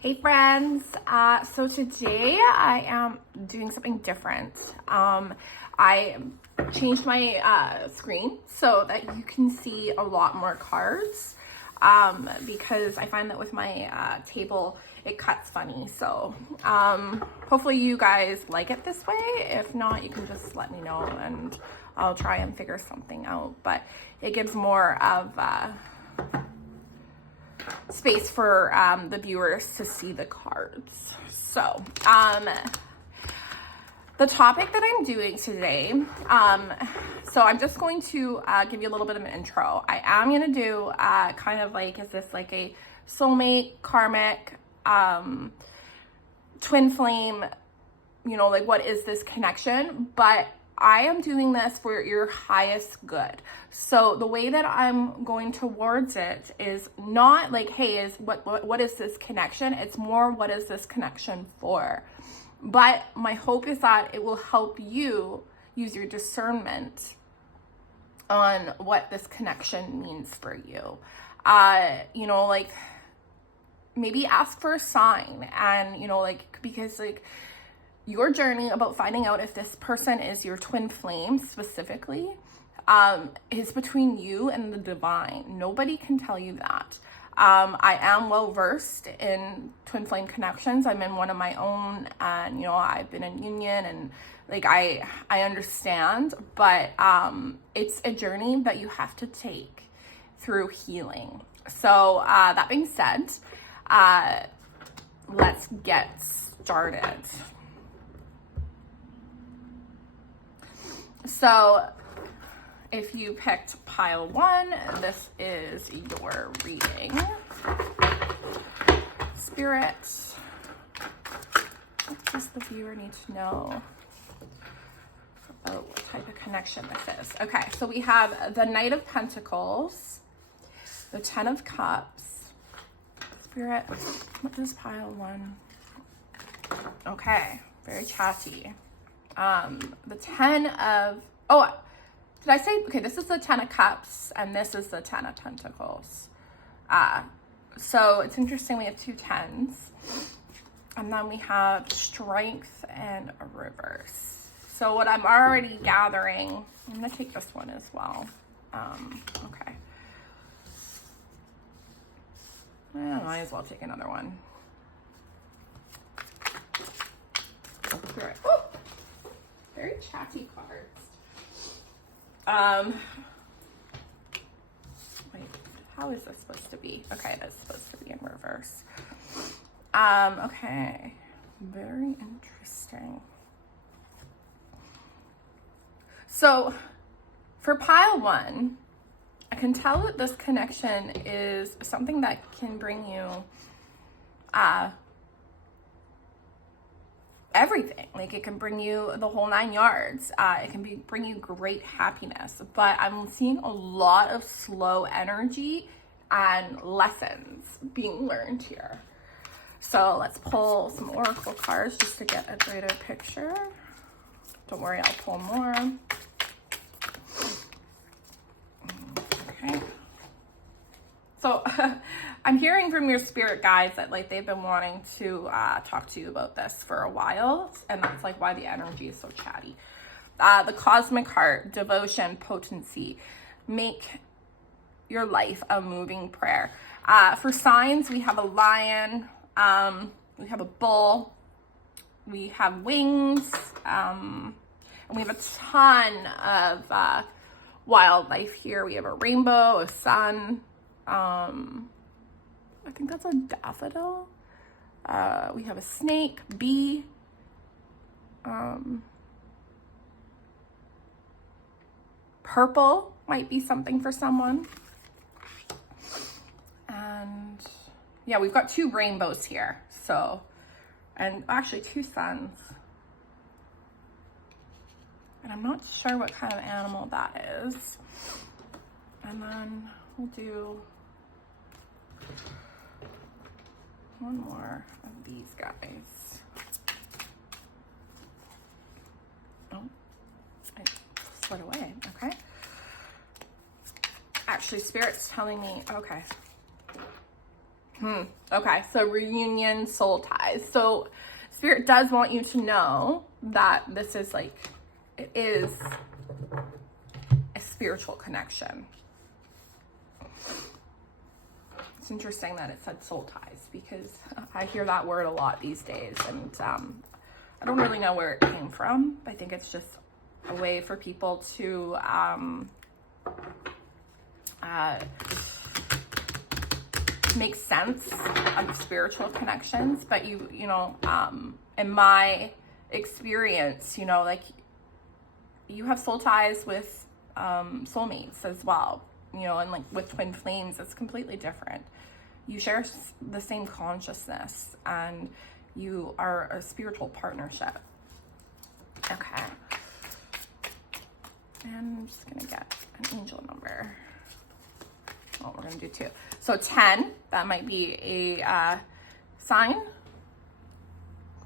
Hey friends, so today I am doing something different. I changed my screen so that you can see a lot more cards because I find that with my table it cuts funny. So hopefully you guys like it this way. If not, you can just let me know and I'll try and figure something out. But it gives more of space for the viewers to see the cards. So the topic that I'm doing today, so I'm just going to give you a little bit of an intro. I am going to do kind of like, is this like a soulmate, karmic, twin flame, you know, like what is this connection? But I am doing this for your highest good. So the way that I'm going towards it is not like, hey, what is this connection? It's more, what is this connection for? But my hope is that it will help you use your discernment on what this connection means for you. You know, like maybe ask for a sign, and you know, like, because like your journey about finding out if this person is your twin flame specifically is between you and the divine. Nobody can tell you that. I am well versed in twin flame connections. I'm in one of my own, and you know, I've been in union, and like I understand, but it's a journey that you have to take through healing. So that being said, let's get started. So if you picked pile 1, this is your reading. Spirit, what does the viewer need to know about what type of connection this is? Okay, so we have the Knight of Pentacles, the Ten of Cups. Spirit, what does pile 1? Okay, very chatty. The 10 of, did I say, okay, this is the 10 of Cups, and this is the 10 of Pentacles. So it's interesting, we have two 10s, and then we have Strength and a Reverse. So what I'm already gathering, I'm gonna take this one as well. Okay. I might as well take another one. Oh, very chatty cards. Wait, how is this supposed to be? Okay, it is supposed to be in reverse. Okay, very interesting. So for pile 1, I can tell that this connection is something that can bring you everything. Like, it can bring you the whole 9 yards. It can bring you great happiness, but I'm seeing a lot of slow energy and lessons being learned here. So let's pull some oracle cards just to get a greater picture. Don't worry, I'll pull more. Okay. So I'm hearing from your spirit guides that like they've been wanting to talk to you about this for a while, and that's like why the energy is so chatty. The Cosmic Heart, devotion, potency, make your life a moving prayer. For signs, we have a lion, we have a bull, we have wings, and we have a ton of wildlife here. We have a rainbow, a sun, I think that's a daffodil. We have a snake, bee, purple might be something for someone. And yeah, we've got 2 rainbows here. So, and actually 2 suns. And I'm not sure what kind of animal that is. And then we'll do one more of these guys. Oh, I slid away. Okay. Actually, Spirit's telling me, okay. Okay, so reunion, soul ties. So Spirit does want you to know that this is like, it is a spiritual connection. It's interesting that it said soul ties, because I hear that word a lot these days, and I don't really know where it came from. I think it's just a way for people to make sense of spiritual connections. But you know, in my experience, you know, like, you have soul ties with soulmates as well, you know, and like with twin flames, it's completely different. You share the same consciousness, and you are a spiritual partnership. Okay. And I'm just gonna get an angel number. Oh, we're gonna do 2. So 10, that might be a sign.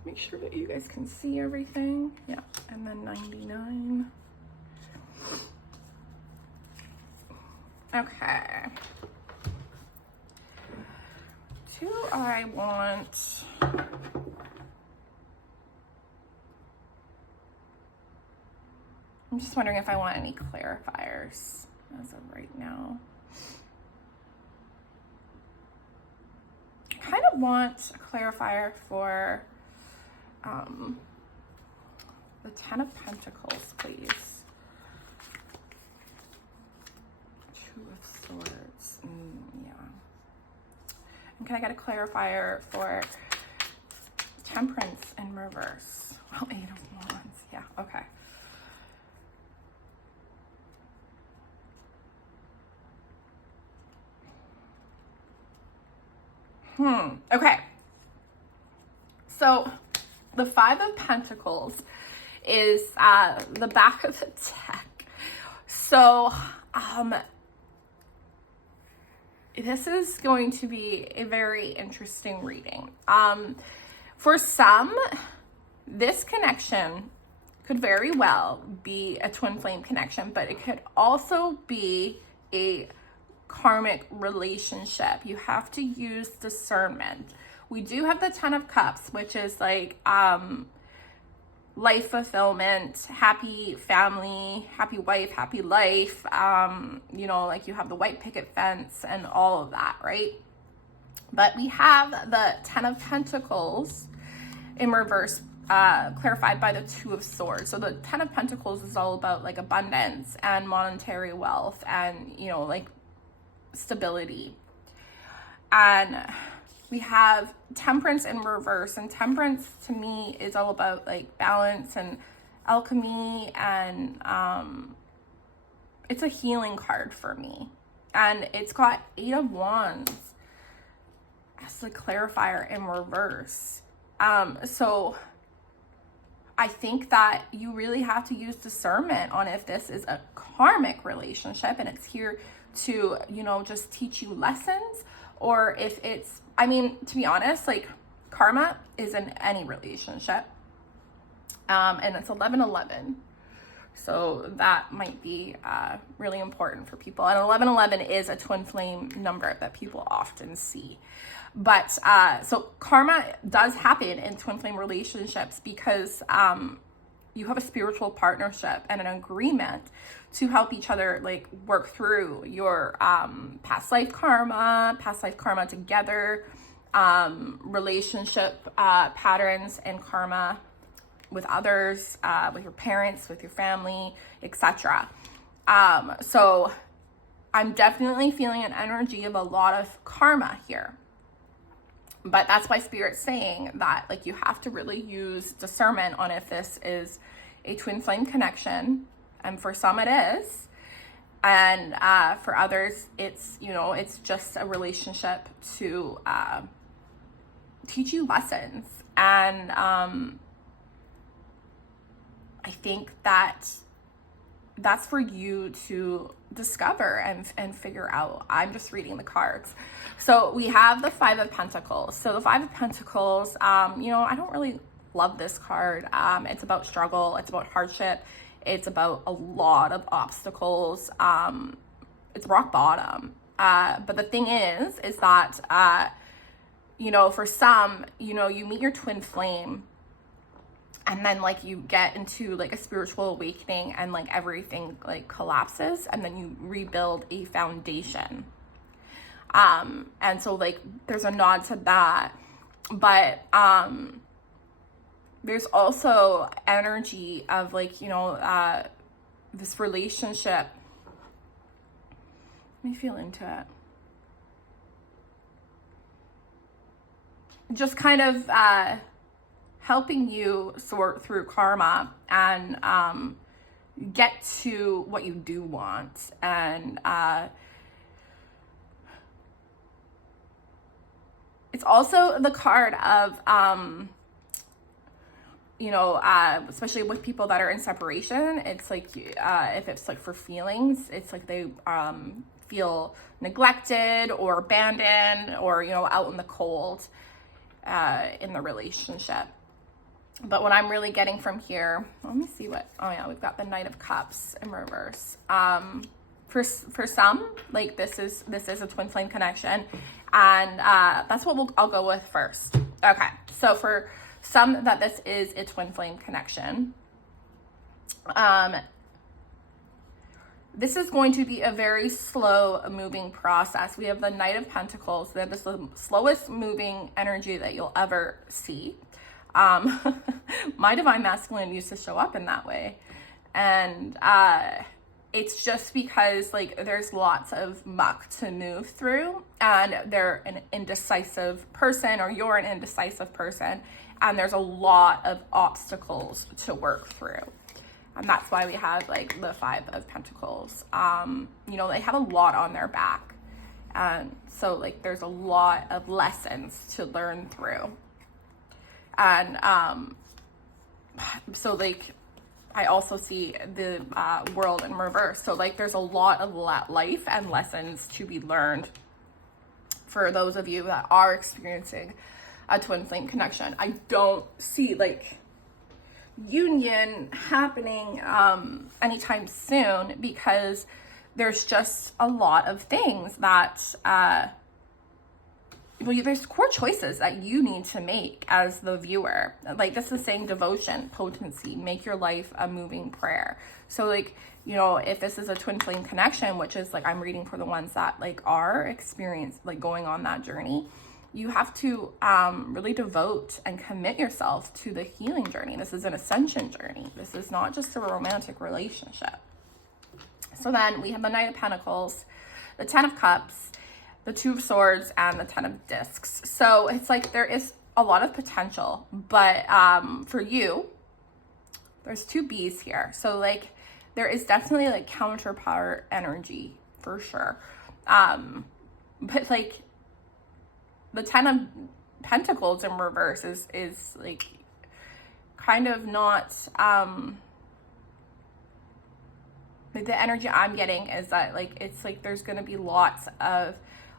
Make sure that you guys can see everything. Yeah, and then 99. Okay. 2, I want... I'm just wondering if I want any clarifiers as of right now. I kind of want a clarifier for the 10 of Pentacles, please. 2 of Swords. Yeah. And can I get a clarifier for Temperance in reverse? Well, 8 of Wands. Yeah, okay. Okay. So the 5 of Pentacles is the back of the deck. So this is going to be a very interesting reading. For some, this connection could very well be a twin flame connection, but it could also be a karmic relationship. You have to use discernment. We do have the 10 of Cups, which is like life fulfillment, happy family, happy wife, happy life. You know, like you have the white picket fence and all of that, right? But we have the 10 of Pentacles in reverse, clarified by the 2 of Swords. So the 10 of Pentacles is all about like abundance and monetary wealth and, you know, like stability. And we have Temperance in reverse, and Temperance to me is all about like balance and alchemy, and it's a healing card for me. And it's got 8 of Wands as the clarifier in reverse. So I think that you really have to use discernment on if this is a karmic relationship and it's here to, you know, just teach you lessons, or if it's, I mean, to be honest, like karma is in any relationship. And it's 1111. So that might be really important for people. And 1111 is a twin flame number that people often see. But so karma does happen in twin flame relationships because you have a spiritual partnership and an agreement to help each other like work through your past life karma together, relationship patterns and karma with others, with your parents, with your family, etc. So I'm definitely feeling an energy of a lot of karma here. But that's why Spirit's saying that like you have to really use discernment on if this is a twin flame connection. And for some it is. And for others, it's, you know, it's just a relationship to teach you lessons. And I think that that's for you to discover and figure out. I'm just reading the cards. So we have the 5 of Pentacles. So the 5 of Pentacles, you know, I don't really love this card. It's about struggle. It's about hardship. It's about a lot of obstacles. It's rock bottom. But the thing is that you know, for some, you know, you meet your twin flame and then like you get into like a spiritual awakening and like everything like collapses and then you rebuild a foundation. And so like there's a nod to that, but there's also energy of like, you know, this relationship. Let me feel into it. Just kind of helping you sort through karma and get to what you do want. And it's also the card of, you know, especially with people that are in separation, it's like, if it's like for feelings, it's like they feel neglected or abandoned or, you know, out in the cold in the relationship. But what I'm really getting from here, let me see what, oh yeah, we've got the Knight of Cups in reverse. For some, like this is a twin flame connection, and that's what I'll go with first. Okay, so for some that this is a twin flame connection, this is going to be a very slow moving process. We have the Knight of Pentacles. That is the slowest moving energy that you'll ever see. My divine masculine used to show up in that way. And it's just because like there's lots of muck to move through and they're an indecisive person or you're an indecisive person and there's a lot of obstacles to work through. And that's why we have like the Five of Pentacles. You know, they have a lot on their back. And so like there's a lot of lessons to learn through. And so like I also see the World in reverse. So like there's a lot of life and lessons to be learned for those of you that are experiencing a twin flame connection. I don't see like union happening anytime soon because there's just a lot of things that well, there's core choices that you need to make as the viewer. Like this is saying devotion, potency, make your life a moving prayer. So like, you know, if this is a twin flame connection, which is like I'm reading for the ones that like are experienced, like going on that journey, you have to really devote and commit yourself to the healing journey. This is an ascension journey. This is not just a romantic relationship. So then we have the Knight of Pentacles, the Ten of Cups, the Two of Swords, and the Ten of Discs. So it's like there is a lot of potential, but for you, there's two B's here. So like there is definitely like counterpart energy for sure. But like the Ten of Pentacles in reverse is like kind of not, like the energy I'm getting is that like, it's like, there's going to be lots of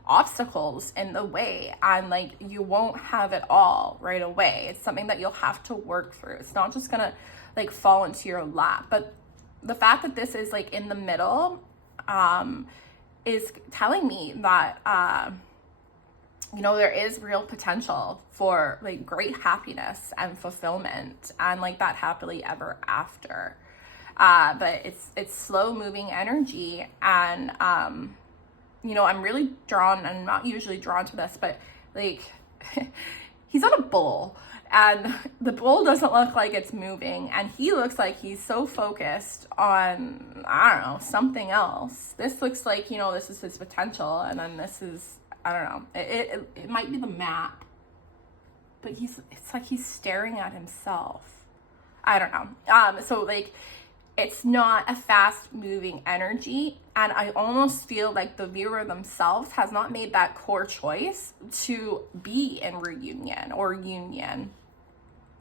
obstacles in the way and like, you won't have it all right away. It's something that you'll have to work through. It's not just going to like fall into your lap, but the fact that this is like in the middle, is telling me that, you know, there is real potential for like great happiness and fulfillment and like that happily ever after. But it's slow moving energy. And, you know, I'm really drawn, I'm not usually drawn to this, but like he's on a bull and the bull doesn't look like it's moving. And he looks like he's so focused on, I don't know, something else. This looks like, you know, this is his potential. And then this is, I don't know, it might be the map, but it's like he's staring at himself. I don't know. So like, it's not a fast moving energy. And I almost feel like the viewer themselves has not made that core choice to be in reunion or union.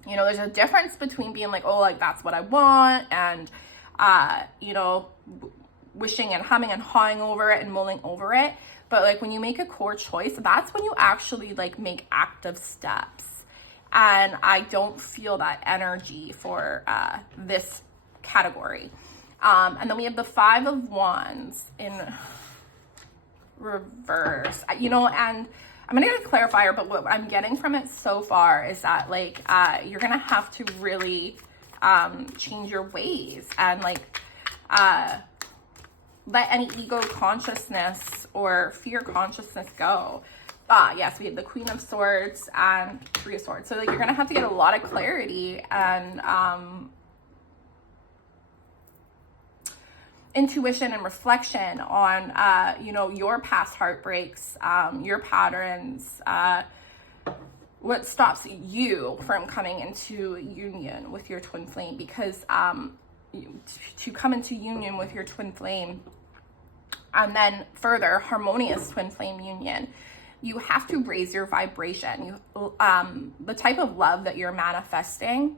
You know, there's a difference between being like, oh, like that's what I want. And, you know, wishing and humming and hawing over it and mulling over it. But like when you make a core choice, that's when you actually like make active steps. And I don't feel that energy for this category. And then we have the Five of Wands in reverse, you know, and I'm gonna get a clarifier, but what I'm getting from it so far is that like you're gonna have to really change your ways and like let any ego consciousness or fear consciousness go. Yes, we have the Queen of Swords and Three of Swords. So like you're gonna have to get a lot of clarity and intuition and reflection on you know, your past heartbreaks, your patterns, what stops you from coming into union with your twin flame, because to come into union with your twin flame and then further harmonious twin flame union, you have to raise your vibration. The type of love that you're manifesting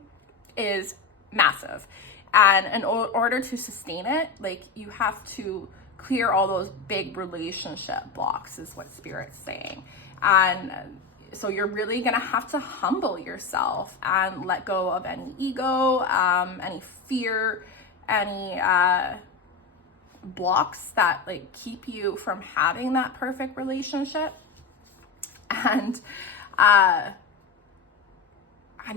is massive, and in order to sustain it, like you have to clear all those big relationship blocks is what Spirit's saying. And so you're really gonna have to humble yourself and let go of any ego, any fear, any blocks that like keep you from having that perfect relationship. And I'm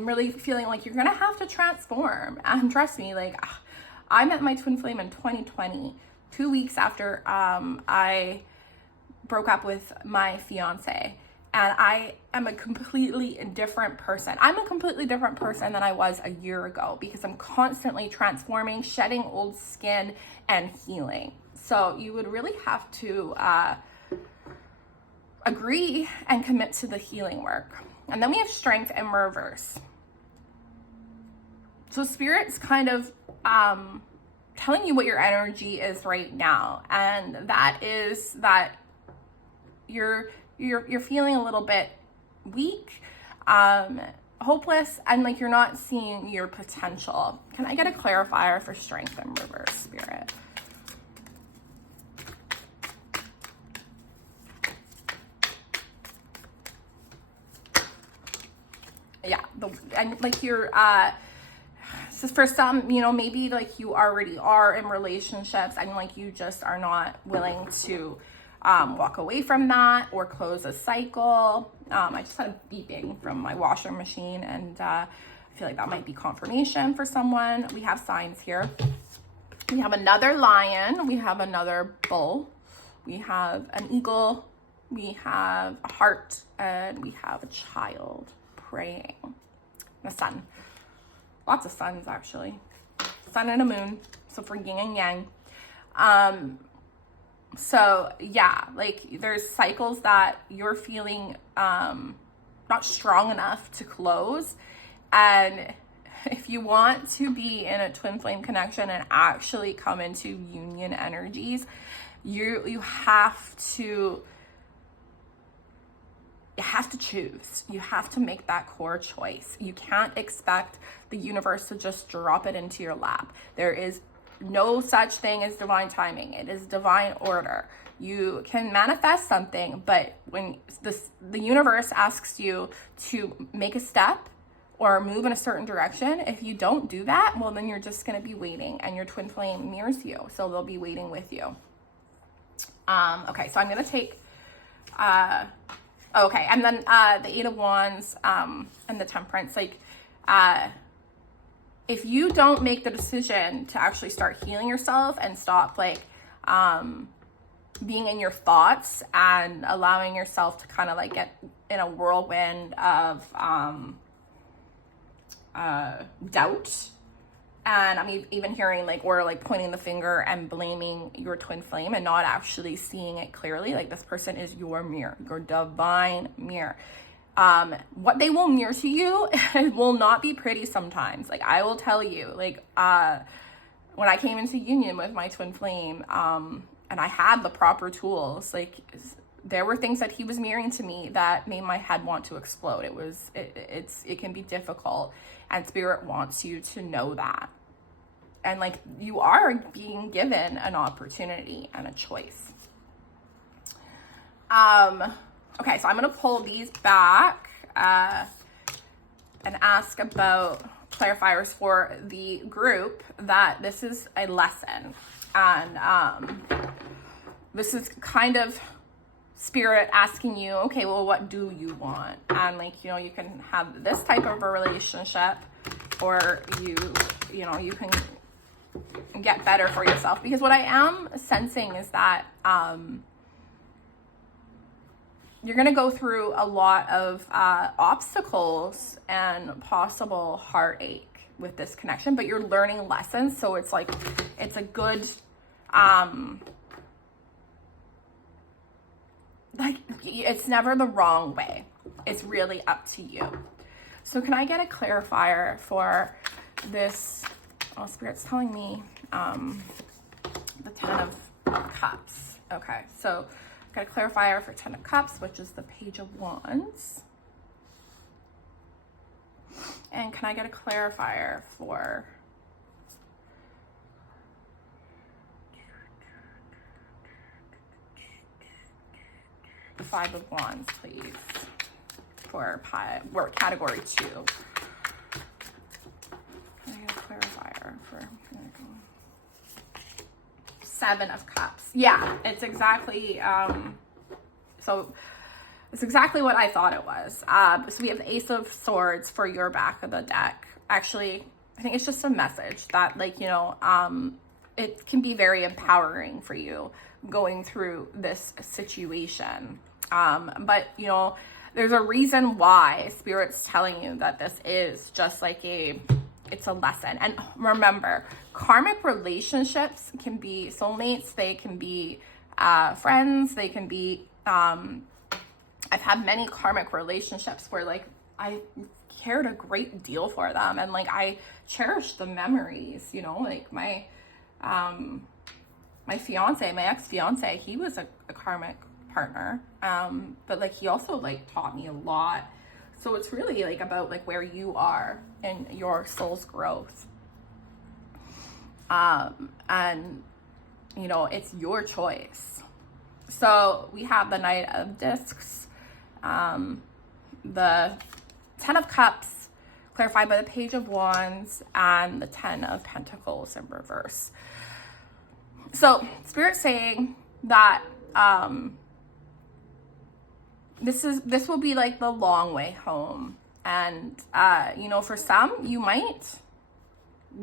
really feeling like you're gonna have to transform. And trust me, like I met my twin flame in 2020, 2 weeks after I broke up with my fiance. And I am a completely different person. I'm a completely different person than I was a year ago because I'm constantly transforming, shedding old skin, and healing. So you would really have to agree and commit to the healing work. And then we have Strength in reverse. So Spirit's kind of telling you what your energy is right now. And that is that you're feeling a little bit weak, hopeless, and like you're not seeing your potential. Can I get a clarifier for Strength in reverse, Spirit? Yeah, and like you're so for some, you know, maybe like you already are in relationships and like you just are not willing to walk away from that or close a cycle. I just had a beeping from my washer machine, and I feel like that might be confirmation for someone. We have signs here. We have another lion, we have another bull, we have an eagle, we have a heart, and we have a child praying. And a sun. Lots of suns, actually. Sun and a moon. So for yin and yang. So yeah, like there's cycles that you're feeling not strong enough to close. And if you want to be in a twin flame connection and actually come into union energies, you have to choose. You have to make that core choice. You can't expect the universe to just drop it into your lap. There is no such thing as divine timing. It is divine order. You can manifest something, but when the universe asks you to make a step or move in a certain direction, if you don't do that, well, then you're just going to be waiting, and your twin flame mirrors you. So they'll be waiting with you. Okay, so I'm going to take, okay, and then the Eight of Wands and the Temperance, like, if you don't make the decision to actually start healing yourself and stop like being in your thoughts and allowing yourself to kind of like get in a whirlwind of doubt, and I'm even hearing like, or like pointing the finger and blaming your twin flame and not actually seeing it clearly, like this person is your mirror, your divine mirror. What they will mirror to you will not be pretty sometimes. Like I will tell you, like when I came into union with my twin flame, and I had the proper tools, like there were things that he was mirroring to me that made my head want to explode. It can be difficult, and Spirit wants you to know that. And like you are being given an opportunity and a choice. Okay, so I'm going to pull these back and ask about clarifiers for the group that this is a lesson. And this is kind of Spirit asking you, okay, well, what do you want? And like, you know, you can have this type of a relationship, or you can get better for yourself. Because what I am sensing is that you're going to go through a lot of obstacles and possible heartache with this connection, but you're learning lessons. So it's like, it's a good, like, it's never the wrong way. It's really up to you. So can I get a clarifier for this? Oh, Spirit's telling me the 10 of Cups. Okay, so got a clarifier for 10 of Cups, which is the Page of Wands. And can I get a clarifier for the 5 of Wands, please, for category 2? Can I get a clarifier for 7 of Cups? Yeah, it's exactly, so it's exactly what I thought it was. So we have the Ace of Swords for your back of the deck. Actually, I think it's just a message that, like, you know, it can be very empowering for you going through this situation. But, you know, there's a reason why Spirit's telling you that this is just like it's a lesson. And remember, karmic relationships can be soulmates. They can be friends. They can be, I've had many karmic relationships where, like, I cared a great deal for them, and like I cherish the memories, you know, like my fiance, my ex-fiance, he was a karmic partner, but like he also like taught me a lot. So it's really like about like where you are in your soul's growth, and you know, it's your choice. So we have the Knight of Discs, the 10 of Cups clarified by the Page of Wands, and the 10 of Pentacles in reverse. So Spirit's saying that this will be like the long way home. And you know, for some, you might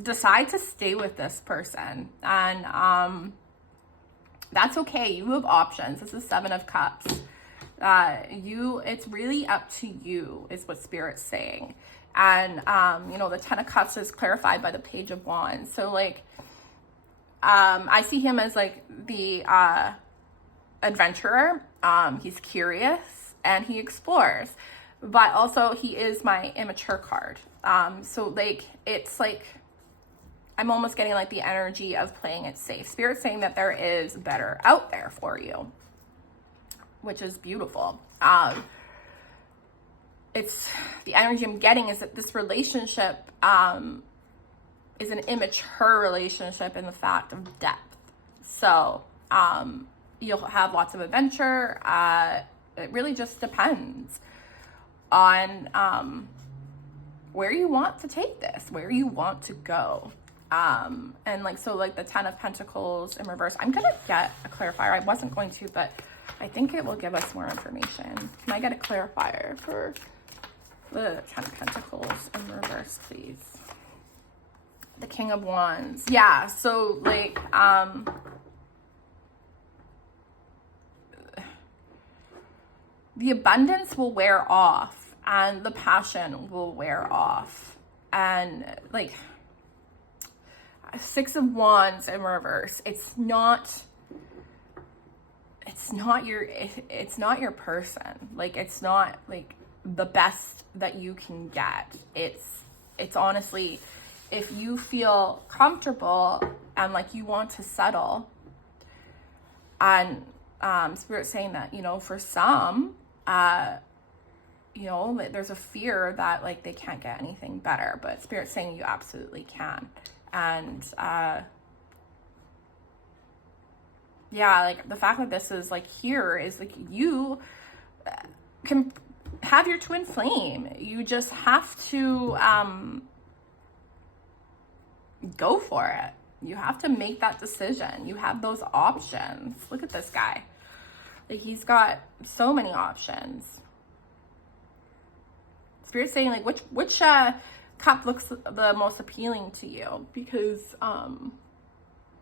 decide to stay with this person, and that's okay. You have options. This is 7 of Cups. It's really up to you, is what Spirit's saying. And you know, the 10 of Cups is clarified by the Page of Wands. So like, I see him as like the adventurer. He's curious and he explores, but also he is my immature card. So like, it's like, I'm almost getting like the energy of playing it safe. Spirit's saying that there is better out there for you, which is beautiful. It's the energy I'm getting is that this relationship is an immature relationship in the fact of depth. So you'll have lots of adventure. It really just depends on where you want to take this, where you want to go. And like, so like the 10 of Pentacles in reverse, I'm gonna get a clarifier. I wasn't going to, but I think it will give us more information. Can I get a clarifier for the 10 of Pentacles in reverse, please? The King of Wands. Yeah, so like, the abundance will wear off and the passion will wear off. And like, 6 of Wands in reverse, it's not your person. Like, it's not like the best that you can get. It's honestly, if you feel comfortable and like you want to settle, and Spirit's saying that, you know, for some, you know, there's a fear that like they can't get anything better, but Spirit's saying you absolutely can. And yeah, like the fact that this is like here is like you can have your twin flame. You just have to go for it. You have to make that decision. You have those options. Look at this guy. Like, he's got so many options. Spirit's saying, like, which cup looks the most appealing to you, because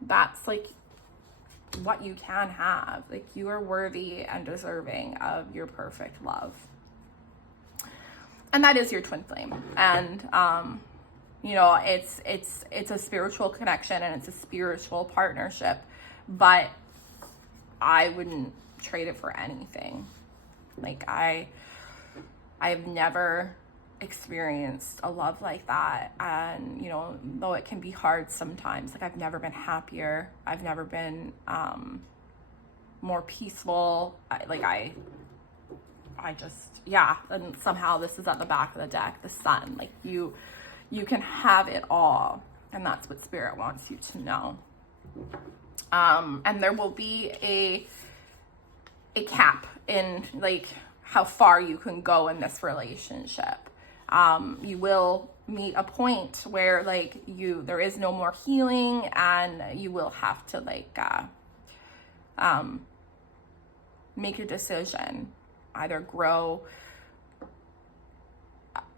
that's like what you can have. Like, you are worthy and deserving of your perfect love. And that is your twin flame. And you know, it's a spiritual connection and it's a spiritual partnership, but I wouldn't trade it for anything. Like, I've never experienced a love like that. And, you know, though it can be hard sometimes, like, I've never been happier. I've never been more peaceful. I just, yeah. And somehow this is at the back of the deck, the sun. Like, you can have it all. And that's what Spirit wants you to know. And there will be a cap in, like, how far you can go in this relationship. You will meet a point where, like, there is no more healing, and you will have to, like, make your decision. Either grow,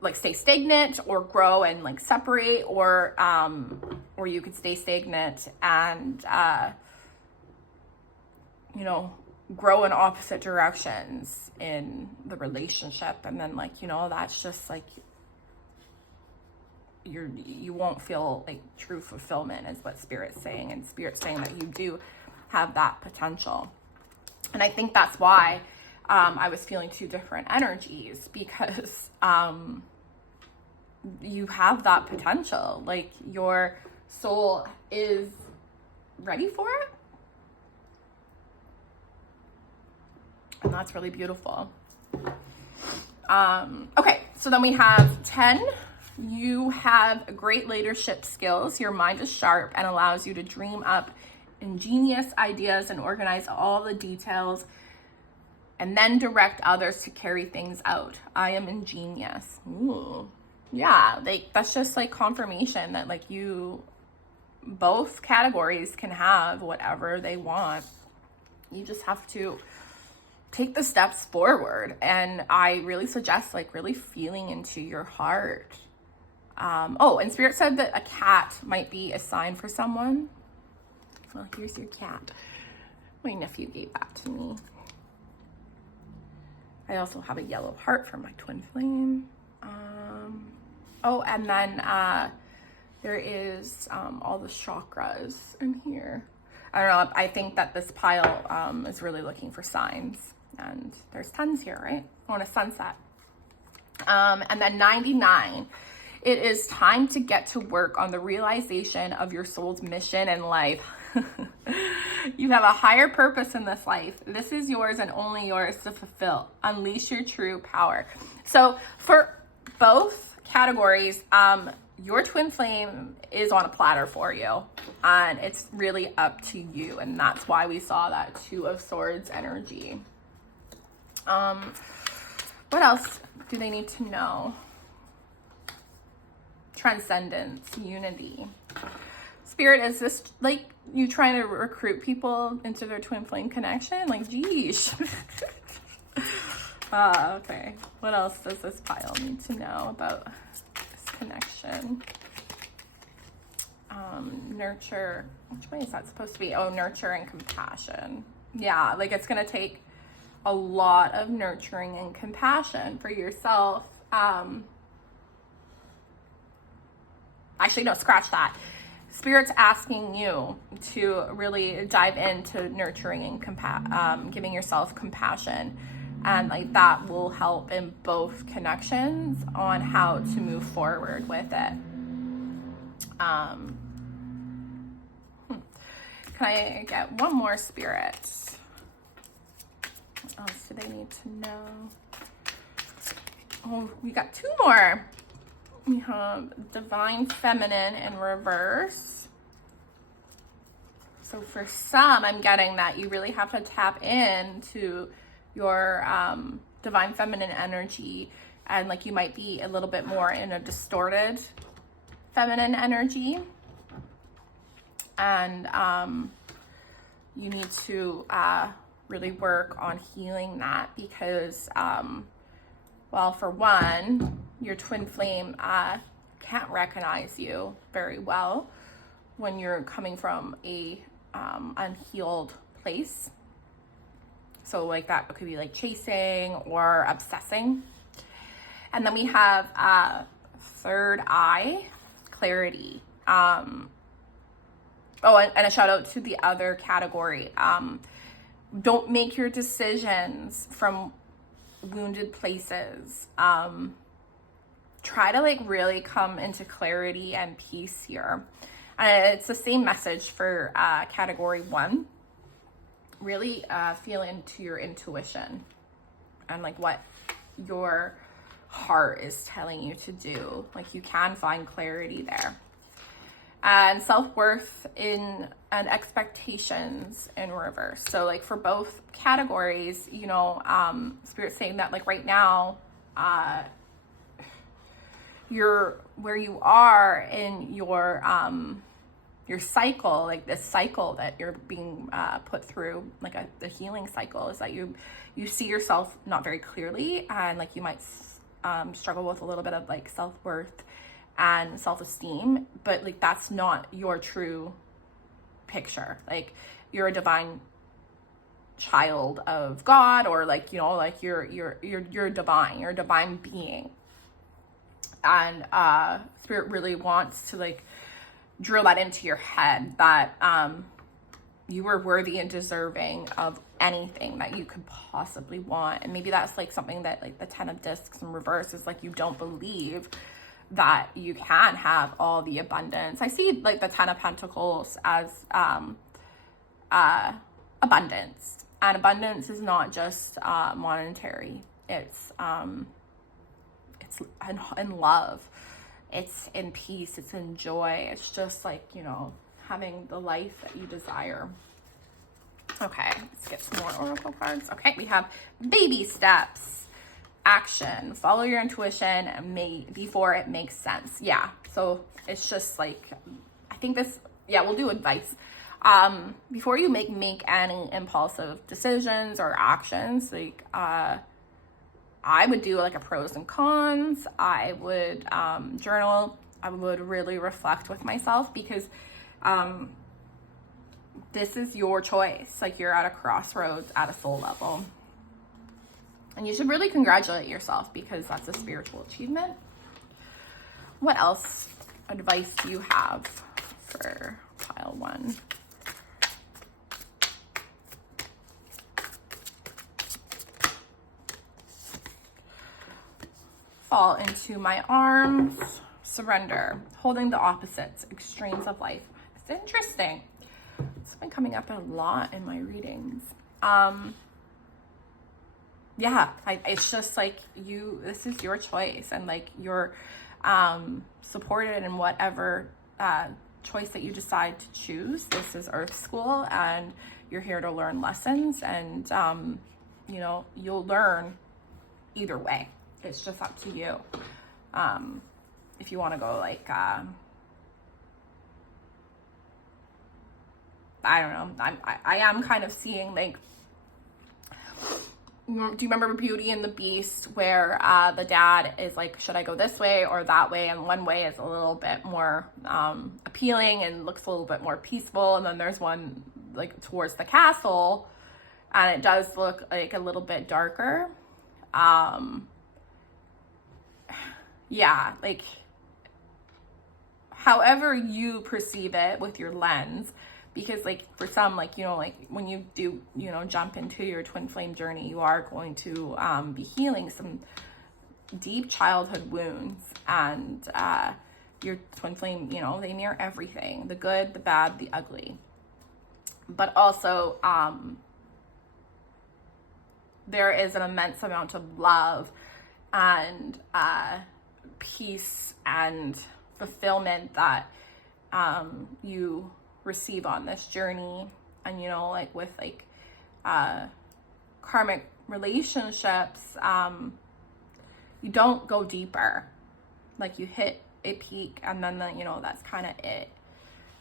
like, stay stagnant, or grow and, like, separate, or you could stay stagnant and, you know, grow in opposite directions in the relationship. And then, like, you know, that's just like, you won't feel like true fulfillment, is what Spirit's saying. And Spirit's saying that you do have that potential. And I think that's why I was feeling two different energies, because you have that potential. Like, your soul is ready for it. And that's really beautiful. Okay, so then we have 10. You have great leadership skills. Your mind is sharp and allows you to dream up ingenious ideas and organize all the details, and then direct others to carry things out. I am ingenious. Ooh. Yeah, like, that's just like confirmation that, like, you, both categories can have whatever they want. You just have to take the steps forward. And I really suggest, like, really feeling into your heart. Oh, and Spirit said that a cat might be a sign for someone. Well, here's your cat. My nephew gave that to me. I also have a yellow heart from my twin flame. Oh, and then there is all the chakras in here. I don't know. I think that this pile is really looking for signs. And there's tons here, right? On a sunset. And then 99. It is time to get to work on the realization of your soul's mission in life. You have a higher purpose in this life. This is yours and only yours to fulfill. Unleash your true power. So for both categories, your twin flame is on a platter for you, and it's really up to you. And that's why we saw that Two of Swords energy. What else do they need to know? Transcendence, unity. Spirit, is this like you trying to recruit people into their twin flame connection? Like, geez. Okay. What else does this pile need to know about this connection? Nurture. Which way is that supposed to be? Oh, nurture and compassion. Yeah, like, it's going to take a lot of nurturing and compassion for yourself. Actually, no, scratch that. Spirit's asking you to really dive into nurturing and giving yourself compassion. And, like, that will help in both connections on how to move forward with it. Can I get one more, Spirit? What else do they need to know? Oh, we got two more. We have Divine Feminine in reverse. So for some, I'm getting that you really have to tap into your Divine Feminine energy. And, like, you might be a little bit more in a distorted feminine energy. And you need to really work on healing that because, well, for one, your twin flame can't recognize you very well when you're coming from a unhealed place. So like that could be like chasing or obsessing. And then we have third eye, clarity. Oh, and a shout out to the other category. Don't make your decisions from wounded places. Try to like really come into clarity and peace here. It's the same message for category 1. Really feel into your intuition and like what your heart is telling you to do. Like you can find clarity there. And self-worth and expectations in reverse. So like for both categories, you know, Spirit's saying that like right now, you're where you are in your cycle, like this cycle that you're being put through, like the healing cycle, is that you see yourself not very clearly, and like you might struggle with a little bit of like self-worth and self-esteem, but like that's not your true picture. Like you're a divine child of God, or like, you know, like you're divine, you're a divine being. And Spirit really wants to like drill that into your head that you are worthy and deserving of anything that you could possibly want. And maybe that's like something that like the 10 of discs in reverse is like you don't believe that you can have all the abundance. I see like the 10 of Pentacles as abundance, and abundance is not just monetary. It's in love, it's in peace, it's in joy. It's just like, you know, having the life that you desire. Okay, let's get some more oracle cards. Okay, we have baby steps, action, follow your intuition before it makes sense. Yeah, so it's just like, I think this, yeah, we'll do advice. Before you make any impulsive decisions or actions, like I would do like a pros and cons. I would journal. I would really reflect with myself, because this is your choice. Like you're at a crossroads at a soul level. And you should really congratulate yourself, because that's a spiritual achievement. What else advice do you have for pile 1? Fall into my arms, surrender, holding the opposites, extremes of life. It's interesting. It's been coming up a lot in my readings. Yeah, it's just like this is your choice, and like you're supported in whatever choice that you decide to choose. This is Earth School, and you're here to learn lessons, and you know, you'll learn either way. It's just up to you. If you want to go like, I don't know. I am kind of seeing like, do you remember Beauty and the Beast, where the dad is like, should I go this way or that way? And one way is a little bit more appealing and looks a little bit more peaceful. And then there's one like towards the castle, and it does look like a little bit darker. Yeah, like however you perceive it with your lens, because like for some, like, you know, like when you do, you know, jump into your twin flame journey, you are going to be healing some deep childhood wounds, and your twin flame, you know, they mirror everything, the good, the bad, the ugly. But also there is an immense amount of love and peace and fulfillment that you receive on this journey. And, you know, like with like karmic relationships, you don't go deeper. Like you hit a peak, and then you know, that's kind of it.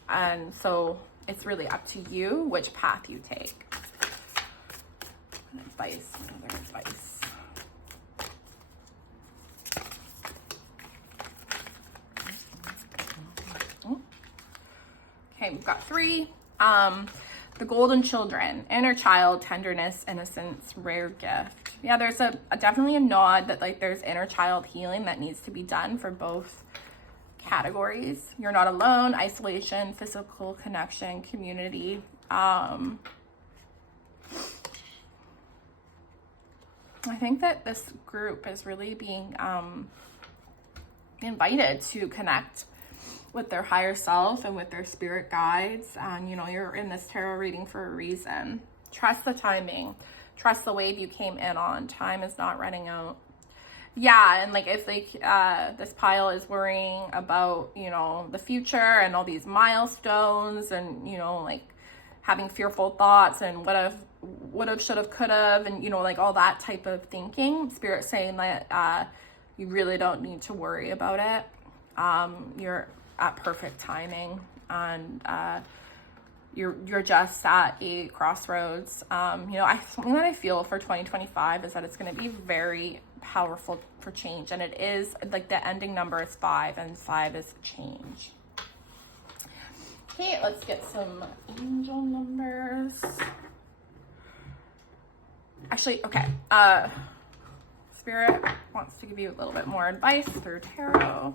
And so it's really up to you which path you take. Advice, another advice. Okay, we've got 3. The golden children, inner child, tenderness, innocence, rare gift. Yeah, there's definitely a nod that like there's inner child healing that needs to be done for both categories. You're not alone, isolation, physical connection, community. I think that this group is really being invited to connect with their higher self and with their spirit guides. And you know, you're in this tarot reading for a reason. Trust the timing. Trust the wave you came in on. Time is not running out. Yeah, and like if like this pile is worrying about, you know, the future and all these milestones and, you know, like having fearful thoughts and would have, should have, could have, and you know, like all that type of thinking, Spirit saying that you really don't need to worry about it. You're at perfect timing, and you're just at a crossroads. You know, something that I feel for 2025 is that it's going to be very powerful for change, and it is like the ending number is 5, and 5 is change. Okay, let's get some angel numbers. Actually, okay. Spirit wants to give you a little bit more advice through tarot.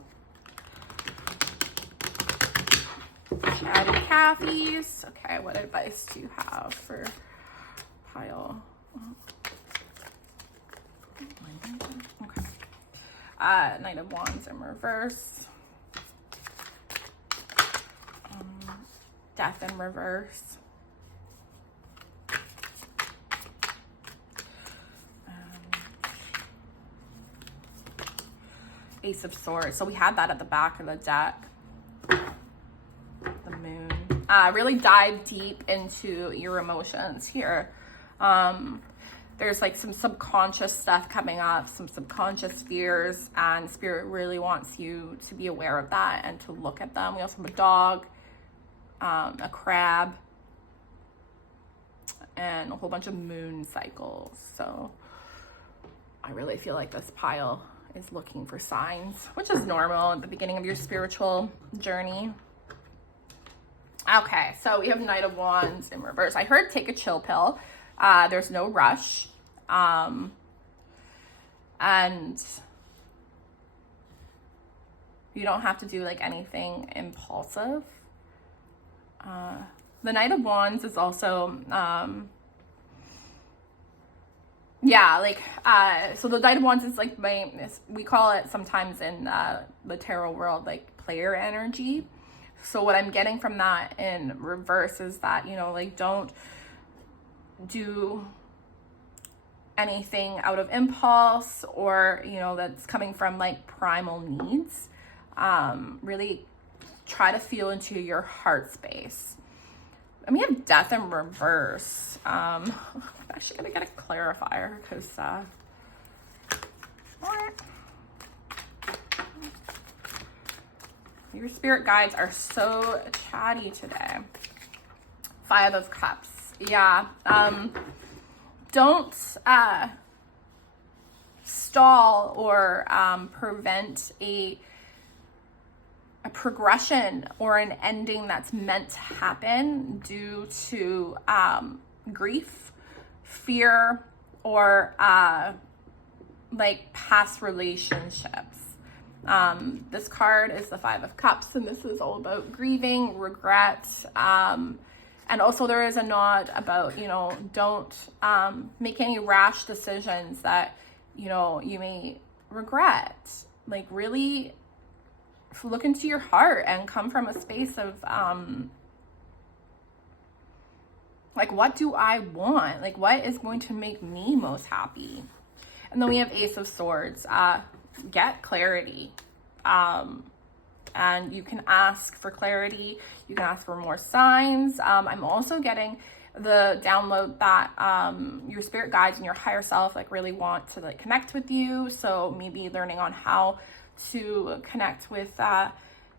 Chad and Kathy's. Okay, what advice do you have for pile? Okay. Knight of Wands in reverse. Death in reverse. Ace of Swords. So we had that at the back of the deck. The Moon. Really dive deep into your emotions here. There's like some subconscious stuff coming up, some subconscious fears, and Spirit really wants you to be aware of that and to look at them. We also have a dog, a crab, and a whole bunch of moon cycles. So I really feel like this pile is looking for signs, which is normal at the beginning of your spiritual journey. Okay, so we have Knight of Wands in reverse. I heard take a chill pill. There's no rush. And you don't have to do like anything impulsive. The Knight of Wands is also, yeah, like, so the Knight of Wands is like we call it sometimes in the tarot world, like player energy. So what I'm getting from that in reverse is that, you know, like don't do anything out of impulse or, you know, that's coming from like primal needs. Really try to feel into your heart space. And we have Death in reverse. I'm actually gonna get a clarifier because your spirit guides are so chatty today. 5 of Cups. Yeah. Don't stall or prevent a progression or an ending that's meant to happen due to grief, fear, or like past relationships. This card is the 5 of Cups, and this is all about grieving, regret, and also there is a nod about, you know, don't make any rash decisions that, you know, you may regret. Like really look into your heart and come from a space of like, what do I want? Like, what is going to make me most happy? And then we have Ace of Swords. Get clarity. And you can ask for clarity. You can ask for more signs. I'm also getting the download that your spirit guides and your higher self like really want to like connect with you. So maybe learning on how to connect with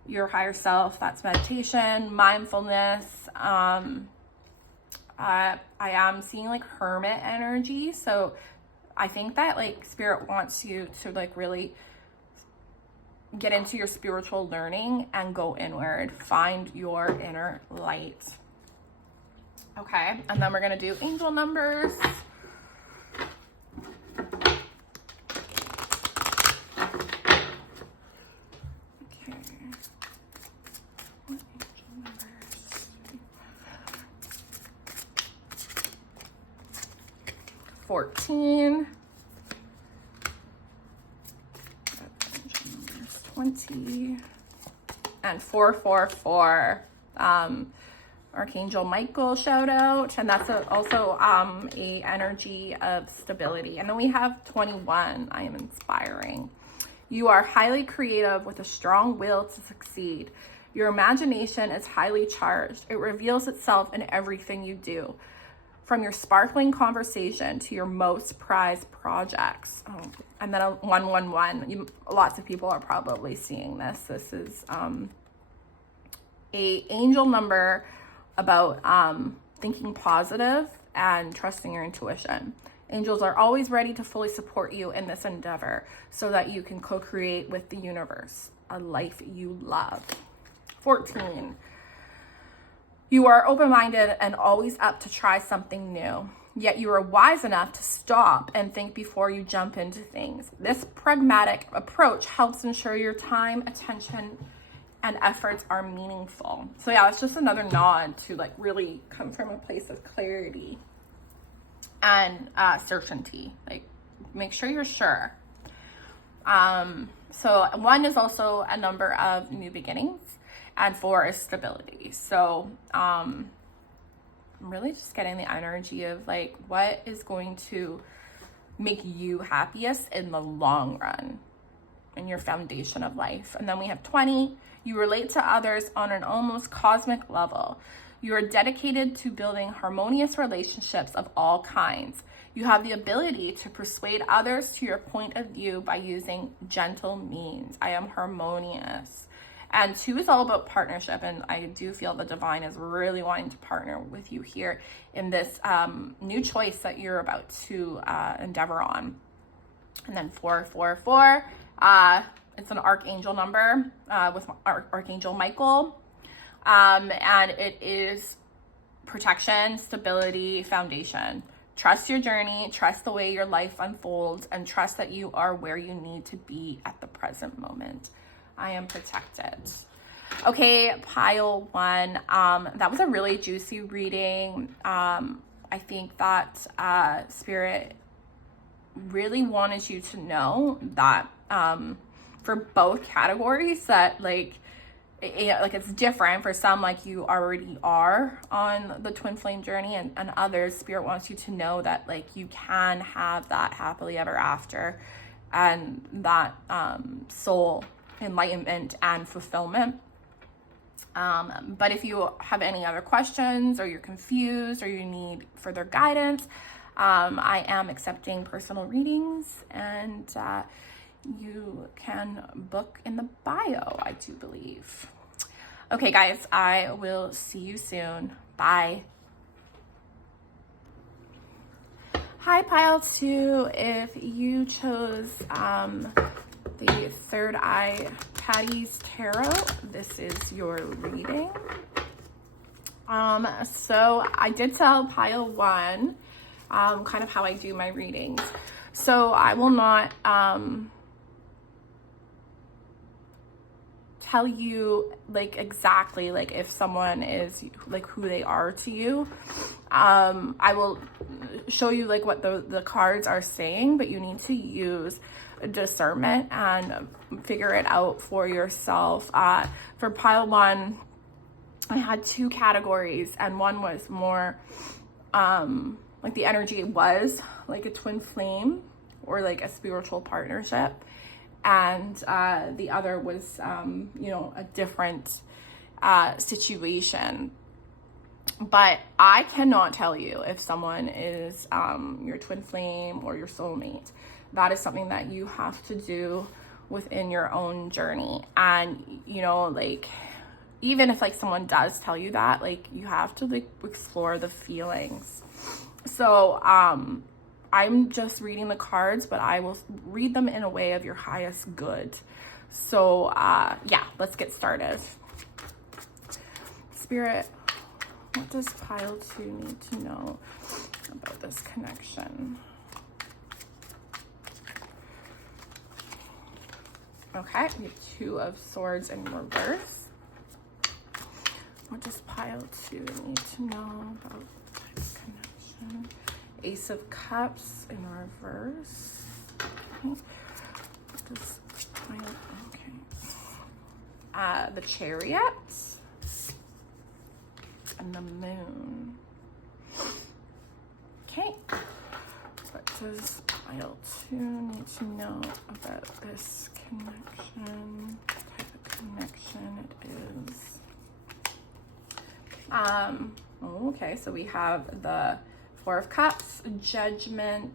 your higher self. That's meditation, mindfulness, I am seeing like hermit energy. So I think that like spirit wants you to like really get into your spiritual learning and go inward, find your inner light. Okay, and then we're gonna do angel numbers. Okay. 14, 20, and 444. Archangel Michael shout out, and that's also a energy of stability. And then we have 21. I am inspiring. You are highly creative with a strong will to succeed. Your imagination is highly charged. It reveals itself in everything you do, from your sparkling conversation to your most prized projects. Oh, and then a 111. Lots of people are probably seeing this. This is a angel number about thinking positive and trusting your intuition. Angels are always ready to fully support you in this endeavor so that you can co-create with the universe a life you love. 14. You are open-minded and always up to try something new, yet you are wise enough to stop and think before you jump into things. This pragmatic approach helps ensure your time, attention, and efforts are meaningful. So yeah, it's just another nod to like really come from a place of clarity and certainty. Like, make sure you're sure. So 1 is also a number of new beginnings, and 4 is stability. So I'm really just getting the energy of like what is going to make you happiest in the long run in your foundation of life. And then we have 20. You relate to others on an almost cosmic level. You are dedicated to building harmonious relationships of all kinds. You have the ability to persuade others to your point of view by using gentle means. I am harmonious. And 2 is all about partnership. And I do feel the divine is really wanting to partner with you here in this new choice that you're about to endeavor on. And then 444. It's an archangel number with Archangel Michael. And it is protection, stability, foundation. Trust your journey, trust the way your life unfolds, and trust that you are where you need to be at the present moment. I am protected. Okay, pile 1. That was a really juicy reading. I think that Spirit really wanted you to know that for both categories that like it's different. For some, like you already are on the twin flame journey, and others, Spirit wants you to know that like you can have that happily ever after and that soul enlightenment and fulfillment. But if you have any other questions, or you're confused, or you need further guidance, I am accepting personal readings, and you can book in the bio, I do believe. Okay, guys, I will see you soon. Bye. Hi, pile 2. If you chose the Third Eye Patty's Tarot, this is your reading. So I did tell pile 1 kind of how I do my readings. So I will not tell you like exactly like if someone is like who they are to you. I will show you like what the cards are saying, but you need to use discernment and figure it out for yourself. For pile 1, I had 2 categories, and one was more like the energy was like a twin flame or like a spiritual partnership, and the other was a different situation. But I cannot tell you if someone is your twin flame or your soulmate. That is something that you have to do within your own journey. And like even if like someone does tell you that, like you have to like explore the feelings. So I'm just reading the cards, but I will read them in a way of your highest good. So yeah, let's get started. Spirit, what does pile 2 need to know about this connection? Okay, we have 2 of Swords in reverse. What does pile 2 need to know about this connection? Ace of Cups in reverse. Okay. What does pile, okay. The Chariot and the Moon. Okay. What does pile 2 need to know about this connection? What type of connection it is? Okay, so we have the 4 of Cups, Judgment,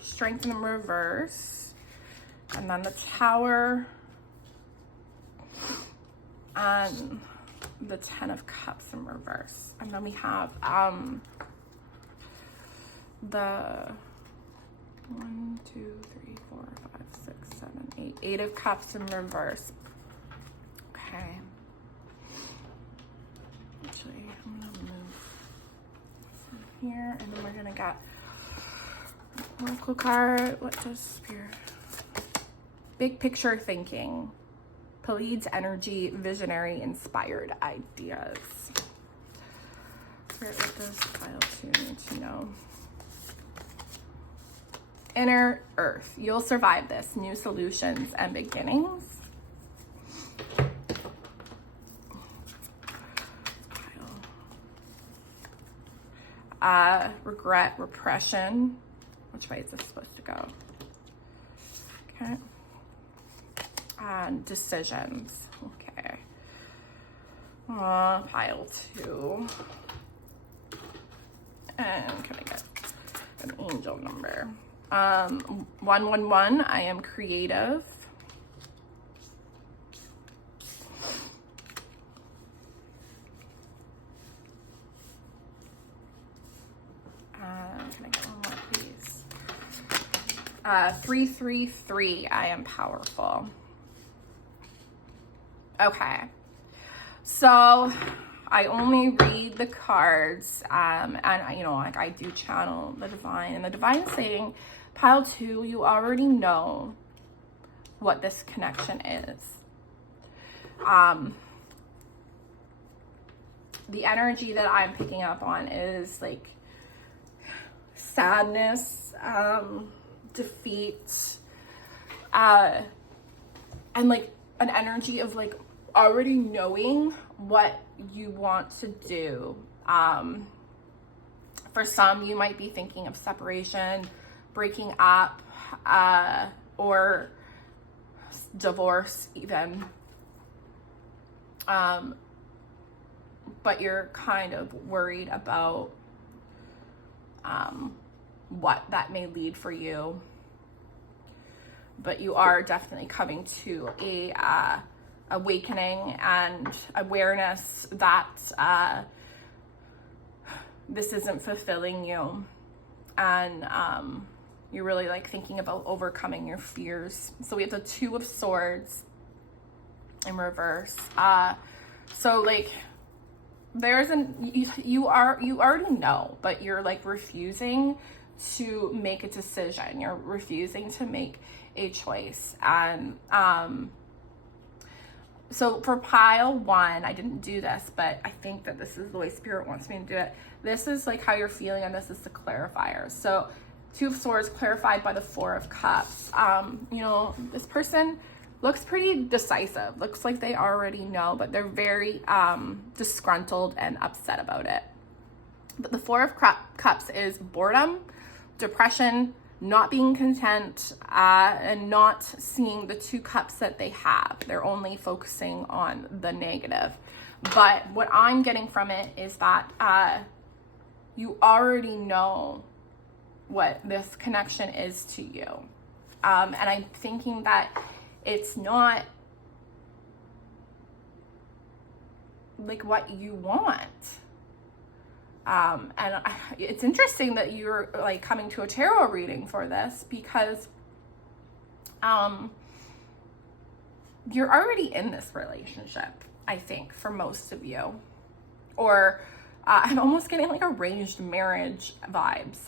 Strength in reverse, and then the Tower, and the 10 of Cups in reverse. And then we have the 1, 2, 3, 4, 5, 6, 7, 8, 8 of Cups in reverse. Okay. Actually, I'm gonna move from here, and then we're gonna get Oracle card. What does Spirit? Big picture thinking. Pleiades energy, visionary, inspired ideas. Spirit, what does pile 2 need to know? Inner Earth. You'll survive this. New solutions and beginnings. Regret, repression. Which way is this supposed to go? Okay. Decisions. Okay. Pile 2. And can I get an angel number? 111. I am creative. Can I get one more, please? 333. I am powerful. Okay, so I only read the cards, and you know, like I do channel the divine, and the divine is saying, pile 2, you already know what this connection is. The energy that I'm picking up on is like sadness, defeat, and like an energy of like already knowing what you want to do. For some, you might be thinking of separation, breaking up, or divorce even. But you're kind of worried about what that may lead for you. But you are definitely coming to a awakening and awareness that this isn't fulfilling you, and you're really like thinking about overcoming your fears. So we have the 2 of Swords in reverse. So like there's you already know, but you're like refusing to make a decision. You're refusing to make a choice. And so for pile 1, I didn't do this, but I think that this is the way Spirit wants me to do it. This is like how you're feeling, and this is the clarifier. So 2 of Swords clarified by the 4 of Cups. You know, this person looks pretty decisive. Looks like they already know, but they're very disgruntled and upset about it. But the 4 of Cups is boredom, depression, not being content, and not seeing the 2 cups that they have. They're only focusing on the negative. But what I'm getting from it is that you already know what this connection is to you. And I'm thinking that it's not like what you want. And it's interesting that you're like coming to a tarot reading for this, because you're already in this relationship, I think, for most of you. Or I'm almost getting like arranged marriage vibes.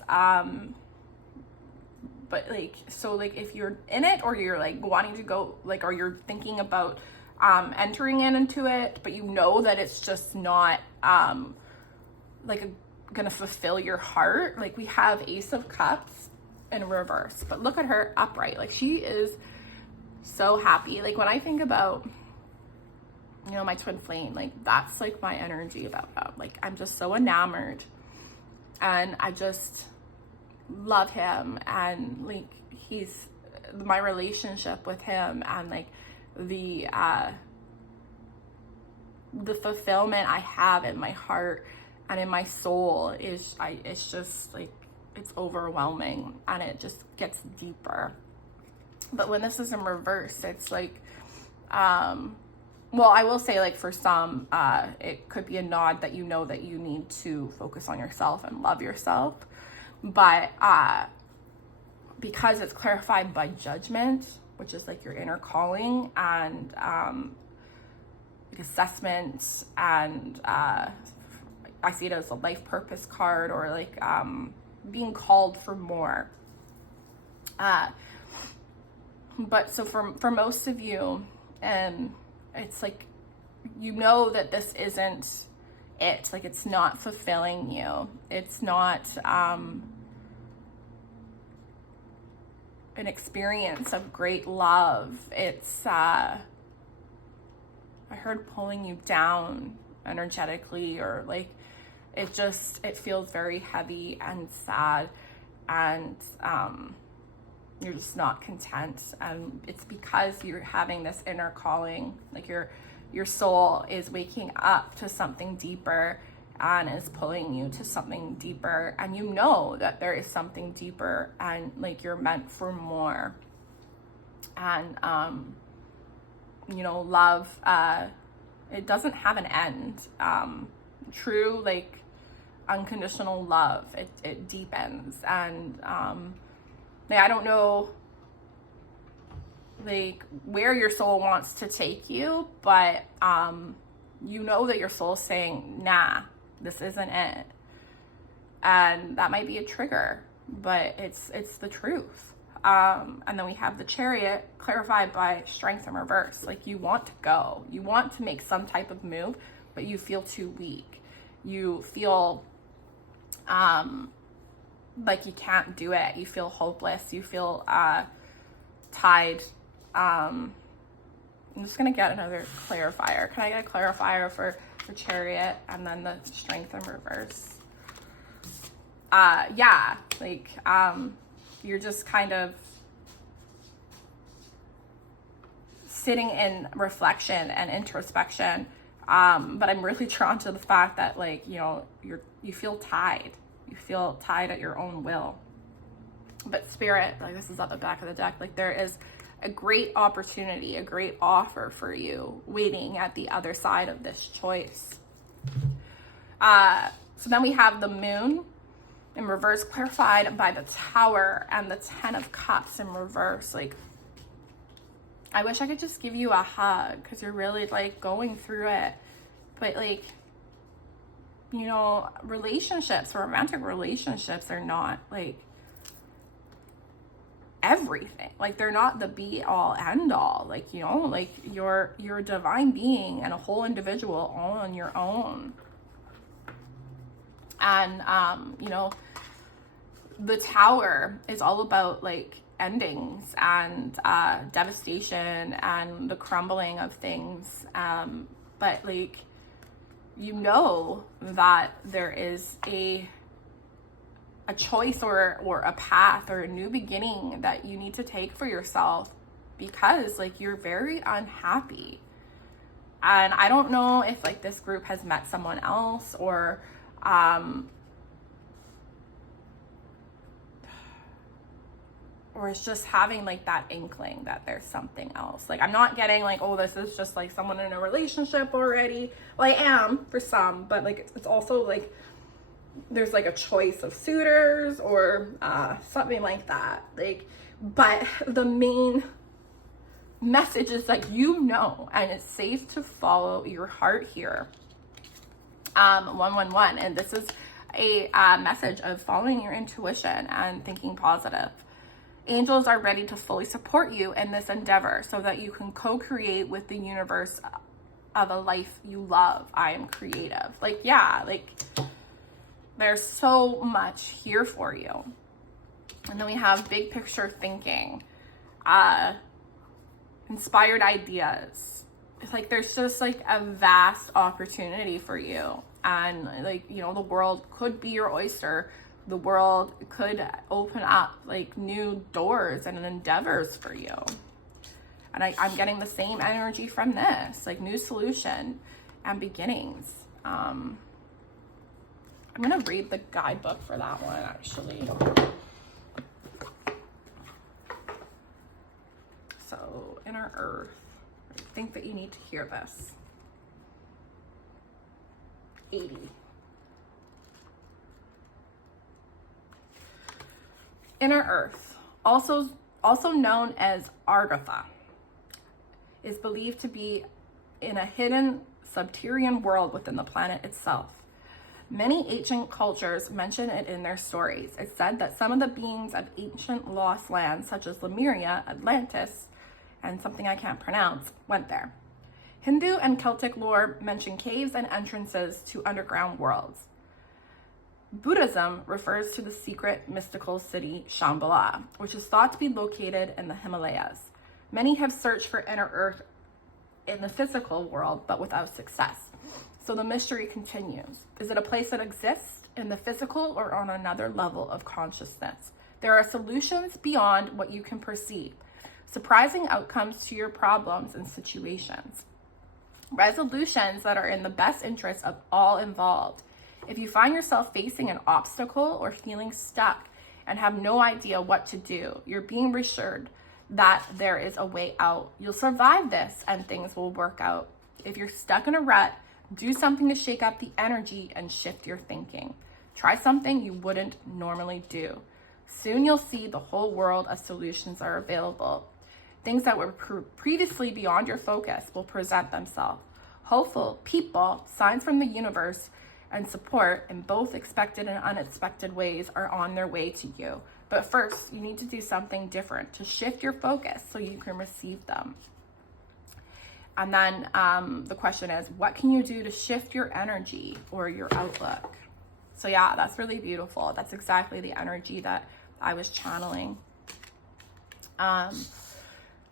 But like, so like if you're in it, or you're like wanting to go, like, or you're thinking about entering into it, but you know that it's just not gonna fulfill your heart. Like, we have Ace of Cups in reverse, but look at her upright. Like, she is so happy. Like, when I think about, you know, my twin flame, like, that's like my energy about them. Like, I'm just so enamored, and I just love him, and like, he's my relationship with him, and like the fulfillment I have in my heart and in my soul is, it's just like, it's overwhelming, and it just gets deeper. But when this is in reverse, it's like, well, I will say, like, for some, it could be a nod that you know that you need to focus on yourself and love yourself. But because it's clarified by Judgment, which is like your inner calling, and like assessment, and I see it as a life purpose card, or like being called for more. But so for most of you, it's like, you know that this isn't it. Like, it's not fulfilling you. It's not an experience of great love. It's I heard pulling you down energetically, or like, it feels very heavy and sad, and you're just not content. And it's because you're having this inner calling. Like, your soul is waking up to something deeper, and is pulling you to something deeper, and you know that there is something deeper, and like, you're meant for more. And you know, love, it doesn't have an end. True, like, unconditional love, it deepens. And I don't know, like, where your soul wants to take you, but you know that your soul's saying, nah, this isn't it. And that might be a trigger, but it's the truth. And then we have the Chariot, clarified by Strength in reverse. Like, you want to go, you want to make some type of move, but you feel too weak. You feel like you can't do it. You feel hopeless. You feel tied. I'm just gonna get another clarifier. Can I get a clarifier for the Chariot and then the Strength in reverse? Yeah, like, you're just kind of sitting in reflection and introspection. But I'm really drawn to the fact that, like, you know, you feel tied. You feel tied at your own will. But Spirit, like, this is at the back of the deck, like, there is a great opportunity, a great offer for you waiting at the other side of this choice. So then we have the Moon in reverse, clarified by the Tower, and the Ten of Cups in reverse. Like, I wish I could just give you a hug, because you're really, like, going through it. But, like, you know, relationships, romantic relationships are not, like, everything. Like, they're not the be all end all. Like, you know, like, you're a divine being and a whole individual all on your own. And you know, the Tower is all about, like, endings and devastation and the crumbling of things. But, like, you know that there is a choice or a path or a new beginning that you need to take for yourself, because, like, you're very unhappy. And I don't know if, like, this group has met someone else, or or it's just having like that inkling that there's something else. Like, I'm not getting like, oh, this is just like someone in a relationship already. Well, I am for some, but like it's also like there's like a choice of suitors or something like that. Like, but the main message is that, you know, and it's safe to follow your heart here. 111, and this is a message of following your intuition and thinking positive. Angels are ready to fully support you in this endeavor so that you can co-create with the universe of a life you love. I am creative. Like, yeah, like there's so much here for you. And then we have big picture thinking, inspired ideas. It's like there's just like a vast opportunity for you. And like, you know, the world could be your oyster. The world could open up like new doors and endeavors for you. And I'm getting the same energy from this, like new solution and beginnings. I'm gonna read the guidebook for that one, actually. So, Inner Earth, I think that you need to hear this. 80. Inner Earth, also known as Argatha, is believed to be in a hidden subterranean world within the planet itself. Many ancient cultures mention it in their stories. It's said that some of the beings of ancient lost lands, such as Lemuria, Atlantis, and something I can't pronounce, went there. Hindu and Celtic lore mention caves and entrances to underground worlds. Buddhism refers to the secret mystical city Shambhala, which is thought to be located in the Himalayas. Many have searched for inner earth in the physical world, but without success. So the mystery continues. Is it a place that exists in the physical or on another level of consciousness? There are solutions beyond what you can perceive, surprising outcomes to your problems and situations, resolutions that are in the best interest of all involved. If you find yourself facing an obstacle or feeling stuck and have no idea what to do, you're being reassured that there is a way out. You'll survive this and things will work out. If you're stuck in a rut, do something to shake up the energy and shift your thinking. Try something you wouldn't normally do. Soon you'll see the whole world of solutions are available. Things that were previously beyond your focus will present themselves. Hopeful people, signs from the universe, and support in both expected and unexpected ways are on their way to you. But first, you need to do something different to shift your focus so you can receive them. And then the question is, what can you do to shift your energy or your outlook? So yeah, that's really beautiful. That's exactly the energy that I was channeling. And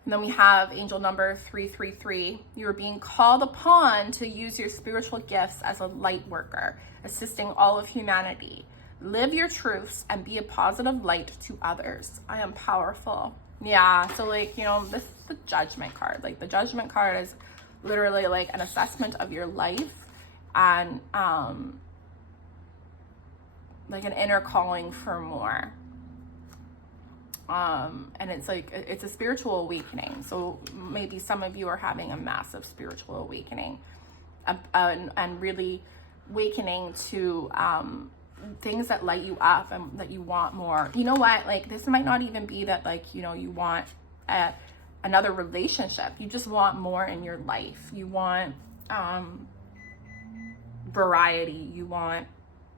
then we have angel number 333. You are being called upon to use your spiritual gifts as a light worker, assisting all of humanity. Live your truths and be a positive light to others. I am powerful. Yeah, so like, you know, this is the judgment card. Like the judgment card is literally like an assessment of your life and like an inner calling for more. And it's like, it's a spiritual awakening. So maybe some of you are having a massive spiritual awakening and really awakening to things that light you up and that you want more. You know what? Like this might not even be that like, you know, you want another relationship. You just want more in your life. You want variety. You want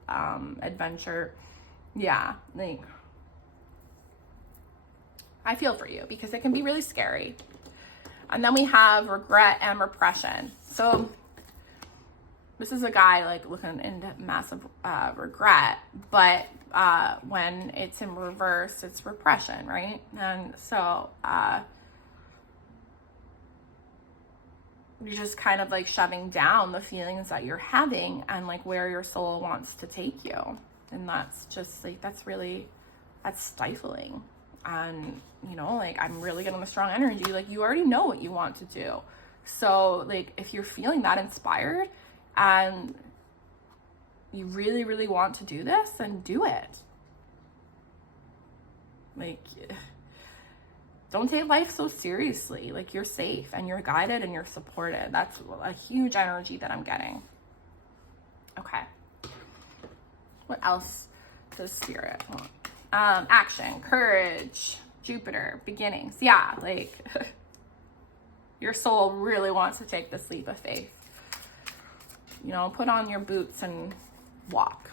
adventure. Yeah, like I feel for you because it can be really scary. And then we have regret and repression. So this is a guy like looking into massive regret, but when it's in reverse, it's repression, right? And so you're just kind of like shoving down the feelings that you're having and like where your soul wants to take you. And that's just like, that's stifling. And you know, like I'm really getting a strong energy. Like you already know what you want to do. So like if you're feeling that inspired and you really, really want to do this, then do it. Like don't take life so seriously. Like, you're safe and you're guided and you're supported. That's a huge energy that I'm getting. Okay. What else does Spirit want? Action, courage, Jupiter, beginnings. Yeah, like your soul really wants to take this leap of faith. You know, put on your boots and walk.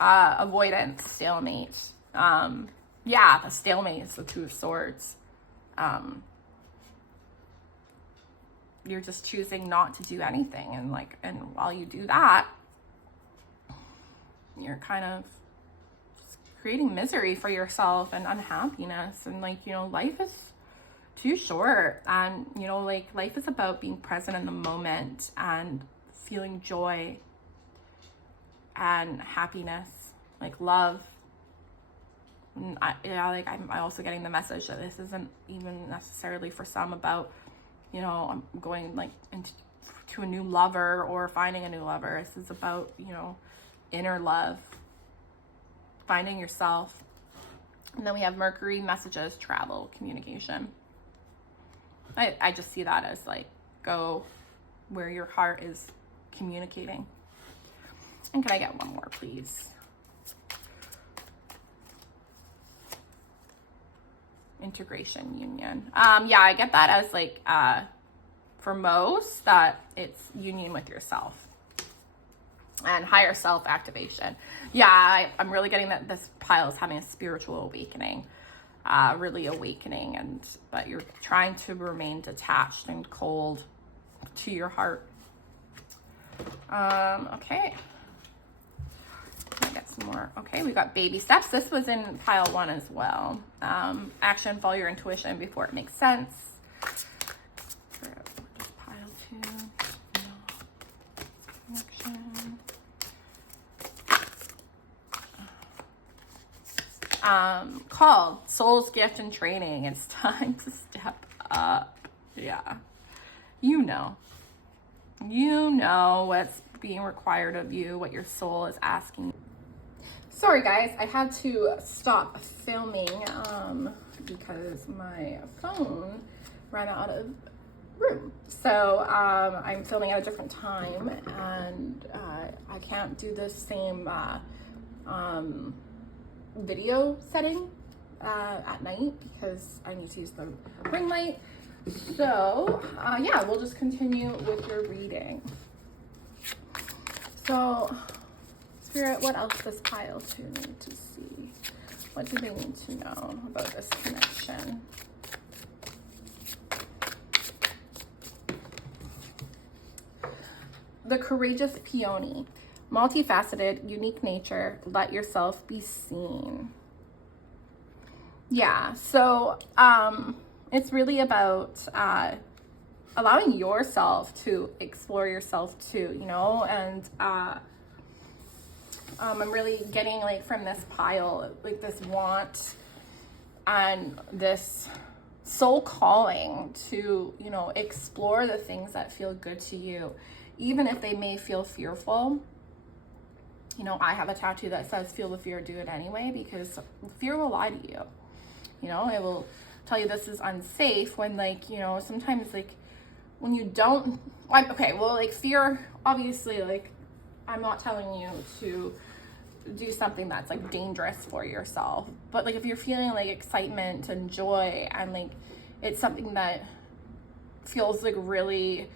Avoidance, stalemate. Yeah, the stalemate is the Two of Swords. You're just choosing not to do anything, and while you do that, you're kind of creating misery for yourself and unhappiness. And like, you know, life is too short, and you know, like, life is about being present in the moment and feeling joy and happiness, like love. And I'm also getting the message that this isn't even necessarily for some about, you know, I'm going like to a new lover or finding a new lover. This is about, you know, inner love, finding yourself. And then we have Mercury, messages, travel, communication. I just see that as like, go where your heart is communicating. And can I get one more, please? Integration, union. Yeah, I get that as like, for most, that it's union with yourself and higher self activation. Yeah, I'm really getting that this pile is having a spiritual awakening, really awakening, but you're trying to remain detached and cold to your heart. Okay. I get some more. Okay, we got baby steps. This was in pile 1 as well. Action, follow your intuition before it makes sense. Just pile 2. Connection. Called soul's gift and training. It's time to step up. Yeah. You know what's being required of you, what your soul is asking. Sorry guys, I had to stop filming because my phone ran out of room. So I'm filming at a different time, and I can't do the same video setting at night because I need to use the ring light. So yeah, we'll just continue with your reading. So Spirit, what else does pile 2 need to see? What do they need to know about this connection? The courageous peony. Multifaceted, unique nature. Let yourself be seen. Yeah, so it's really about allowing yourself to explore yourself too, you know, and I'm really getting like from this pile, like this want and this soul calling to, you know, explore the things that feel good to you, even if they may feel fearful. You know, I have a tattoo that says, feel the fear, do it anyway, because fear will lie to you. You know, it will tell you this is unsafe when, like, you know, sometimes like when you don't, okay, well, like fear, obviously, like I'm not telling you to do something that's like dangerous for yourself, but like if you're feeling like excitement and joy and like it's something that feels like really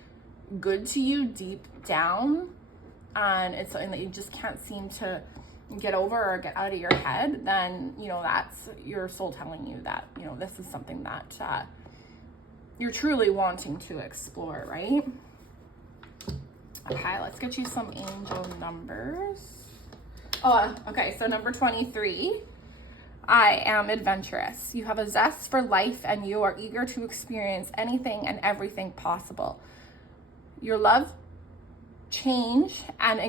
good to you deep down, and it's something that you just can't seem to get over or get out of your head, then, you know, that's your soul telling you that, you know, this is something that you're truly wanting to explore, right? Okay, let's get you some angel numbers. Oh, okay, so number 23. I am adventurous. You have a zest for life and you are eager to experience anything and everything possible. You love change and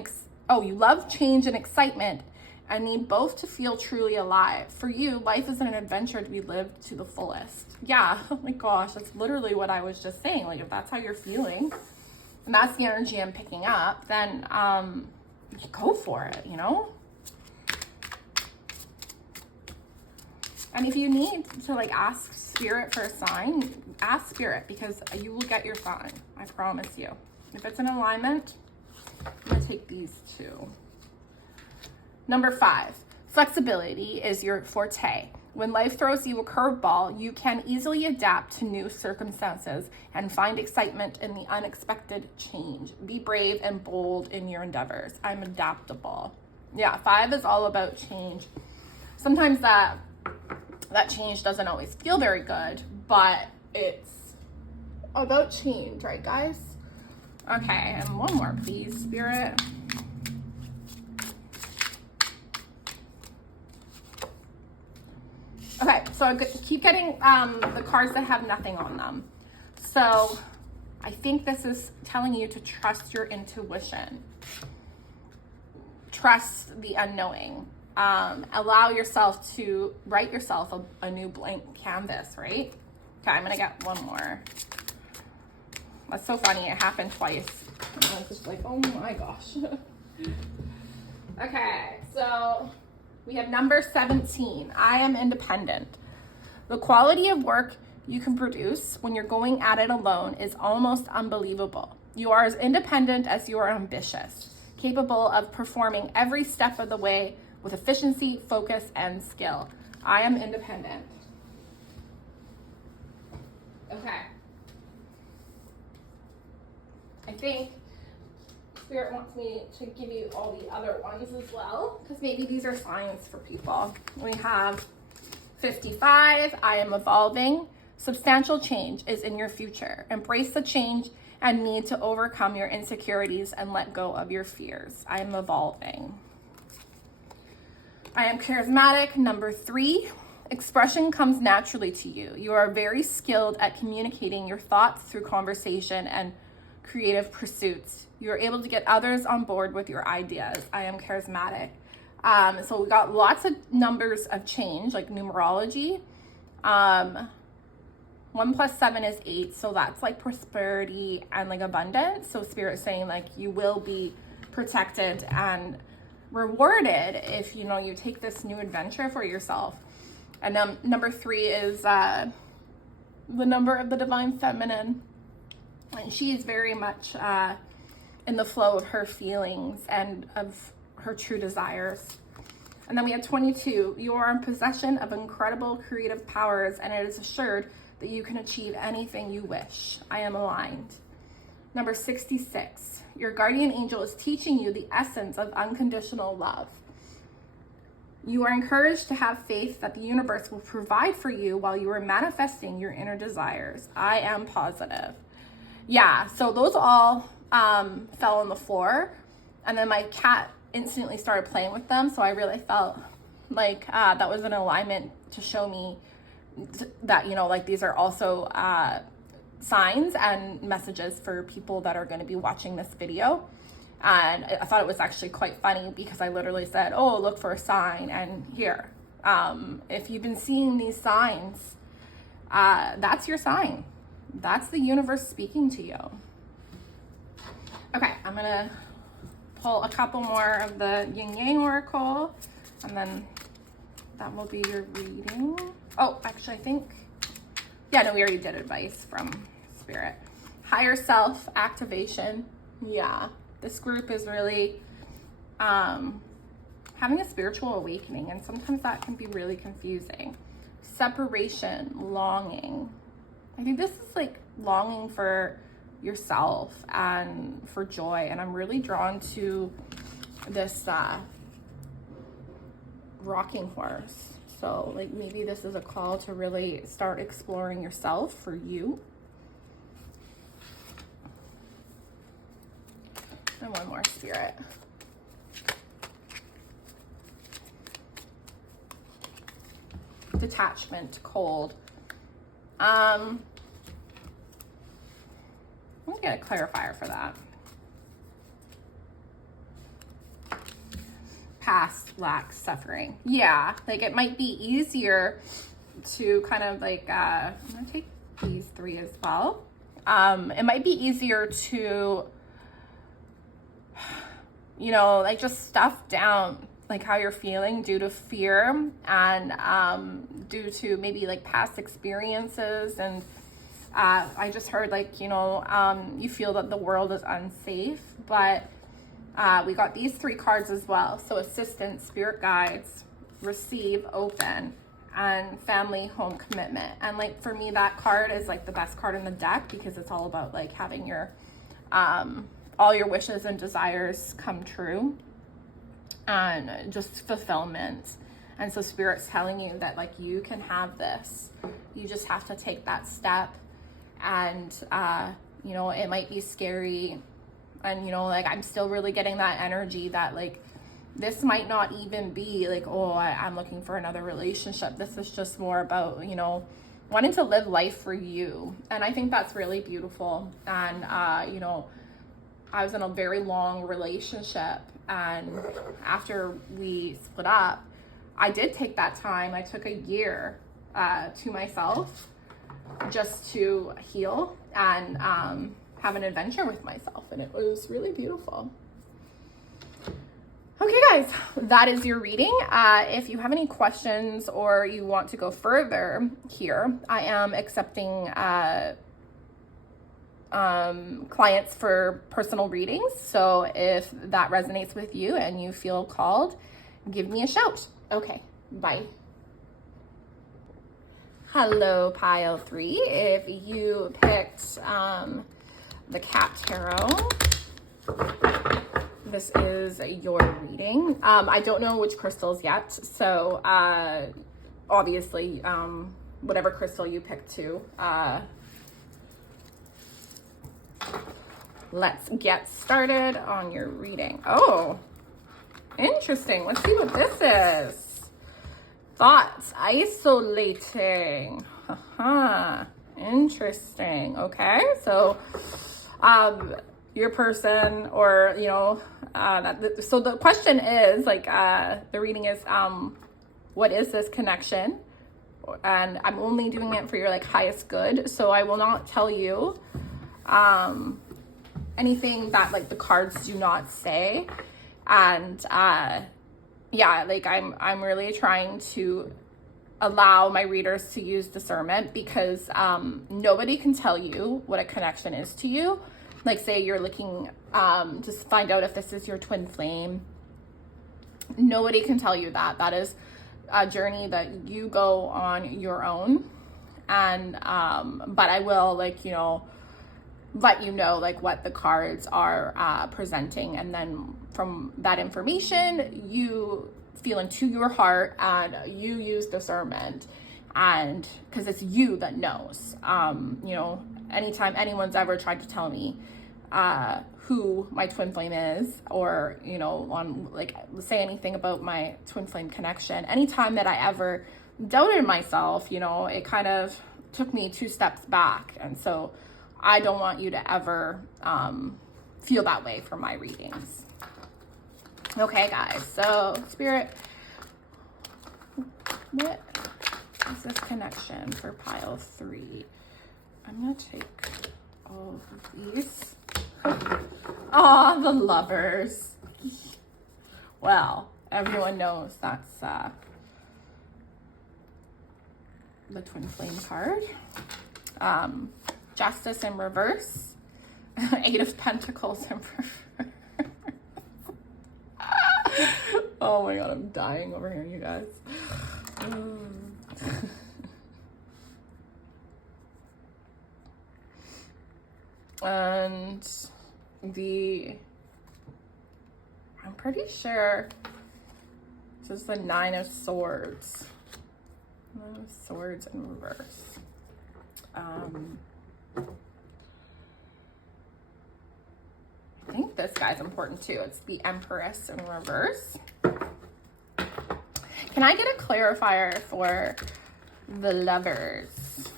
excitement and need both to feel truly alive. For you, life is an adventure to be lived to the fullest. Yeah, oh my gosh, that's literally what I was just saying. Like, if that's how you're feeling and that's the energy I'm picking up, then go for it, you know? And if you need to like ask spirit for a sign, ask spirit, because you will get your sign. I promise you. If it's in alignment, I'm gonna take these two. Number 5, flexibility is your forte. When life throws you a curveball, you can easily adapt to new circumstances and find excitement in the unexpected change. Be brave and bold in your endeavors. I'm adaptable. Yeah, 5 is all about change. Sometimes that change doesn't always feel very good, but it's about change, right, guys? Okay, and one more, please, Spirit. Okay, so I keep getting the cards that have nothing on them. So I think this is telling you to trust your intuition. Trust the unknowing. Allow yourself to write yourself a new blank canvas, right? Okay, I'm gonna get one more. That's so funny, it happened twice. I was just like, oh my gosh. Okay, so we have number 17. I am independent. The quality of work you can produce when you're going at it alone is almost unbelievable. You are as independent as you are ambitious, capable of performing every step of the way with efficiency, focus, and skill. I am independent. Okay. I think Spirit wants me to give you all the other ones as well, because maybe these are signs for people. We have 55, I am evolving. Substantial change is in your future. Embrace the change and need to overcome your insecurities and let go of your fears. I am evolving. I am charismatic. Number 3, expression comes naturally to you. You are very skilled at communicating your thoughts through conversation and creative pursuits. You're able to get others on board with your ideas. I am charismatic. So we got lots of numbers of change, like numerology. 1 + 7 is 8. So that's like prosperity and like abundance. So Spirit's saying like you will be protected and rewarded if you take this new adventure for yourself. And number 3 is the number of the divine feminine. And she is very much in the flow of her feelings and of her true desires. And then we have 22. You are in possession of incredible creative powers, and it is assured that you can achieve anything you wish. I am aligned. Number 66. Your guardian angel is teaching you the essence of unconditional love. You are encouraged to have faith that the universe will provide for you while you are manifesting your inner desires. I am positive. Yeah, so those all fell on the floor, and then my cat instantly started playing with them, so I really felt like that was an alignment to show me that like these are also signs and messages for people that are going to be watching this video. And I thought it was actually quite funny because I literally said, oh, look for a sign, and here, if you've been seeing these signs, that's your sign. That's the universe speaking to you. Okay, I'm gonna pull a couple more of the Yin Yang Oracle, and then that will be your reading. Oh, actually, I think, yeah, no, we already did advice from Spirit. Higher self activation. Yeah, this group is really having a spiritual awakening, and sometimes that can be really confusing. Separation, longing. I think this is like longing for yourself and for joy, and I'm really drawn to this rocking horse. So like maybe this is a call to really start exploring yourself for you. And one more, Spirit. Detachment, cold. I'm gonna get a clarifier for that. Past, lack, suffering. Yeah, like it might be easier to kind of like, I'm gonna take these 3 as well. It might be easier to, like just stuff down like how you're feeling due to fear and due to maybe like past experiences. And I just heard like, you know, you feel that the world is unsafe, but we got these 3 cards as well. So assistance, spirit guides, receive, open, and family, home, commitment. And like for me, that card is like the best card in the deck because it's all about like having your all your wishes and desires come true and just fulfillment. And so spirit's telling you that like you can have this. You just have to take that step. And you know, it might be scary, and you know, like I'm still really getting that energy that like this might not even be like, oh, I'm looking for another relationship. This is just more about, you know, wanting to live life for you. And I think that's really beautiful. And you know, I was in a very long relationship, and after we split up, I did take that time. I took a year to myself just to heal and have an adventure with myself, and it was really beautiful. Okay guys, that is your reading. If you have any questions or you want to go further here, I am accepting clients for personal readings. So if that resonates with you and you feel called, give me a shout. Okay, bye. Hello, pile 3. If you picked the Cat Tarot, this is your reading. I don't know which crystals yet, so obviously whatever crystal you pick too. Let's get started on your reading. Oh, interesting. Let's see what this is. Thoughts, isolating. Interesting. Okay, so your person, or you know, so the question is like the reading is what is this connection? And I'm only doing it for your like highest good, so I will not tell you anything that like the cards do not say. And yeah, like I'm really trying to allow my readers to use discernment, because nobody can tell you what a connection is to you. Like say you're looking to find out if this is your twin flame. Nobody can tell you that. That is a journey that you go on your own. And but I will, like, you know, let you know like what the cards are presenting, and then from that information you feel into your heart and you use discernment, and because it's you that knows. You know, anytime anyone's ever tried to tell me who my twin flame is, or you know, on like say anything about my twin flame connection, anytime that I ever doubted myself, you know, it kind of took me 2 steps back. And so I don't want you to ever feel that way for my readings. Okay, guys, so Spirit, what is this connection for pile 3? I'm gonna take all of these. Oh, the Lovers. Well, everyone knows that's the twin flame card. Justice in reverse. 8 of Pentacles in reverse. Oh my god, I'm dying over here, you guys. And I'm pretty sure this is the 9 of Swords. 9 of Swords in reverse. I think this guy's important too. It's the Empress in reverse. Can I get a clarifier for the Lovers?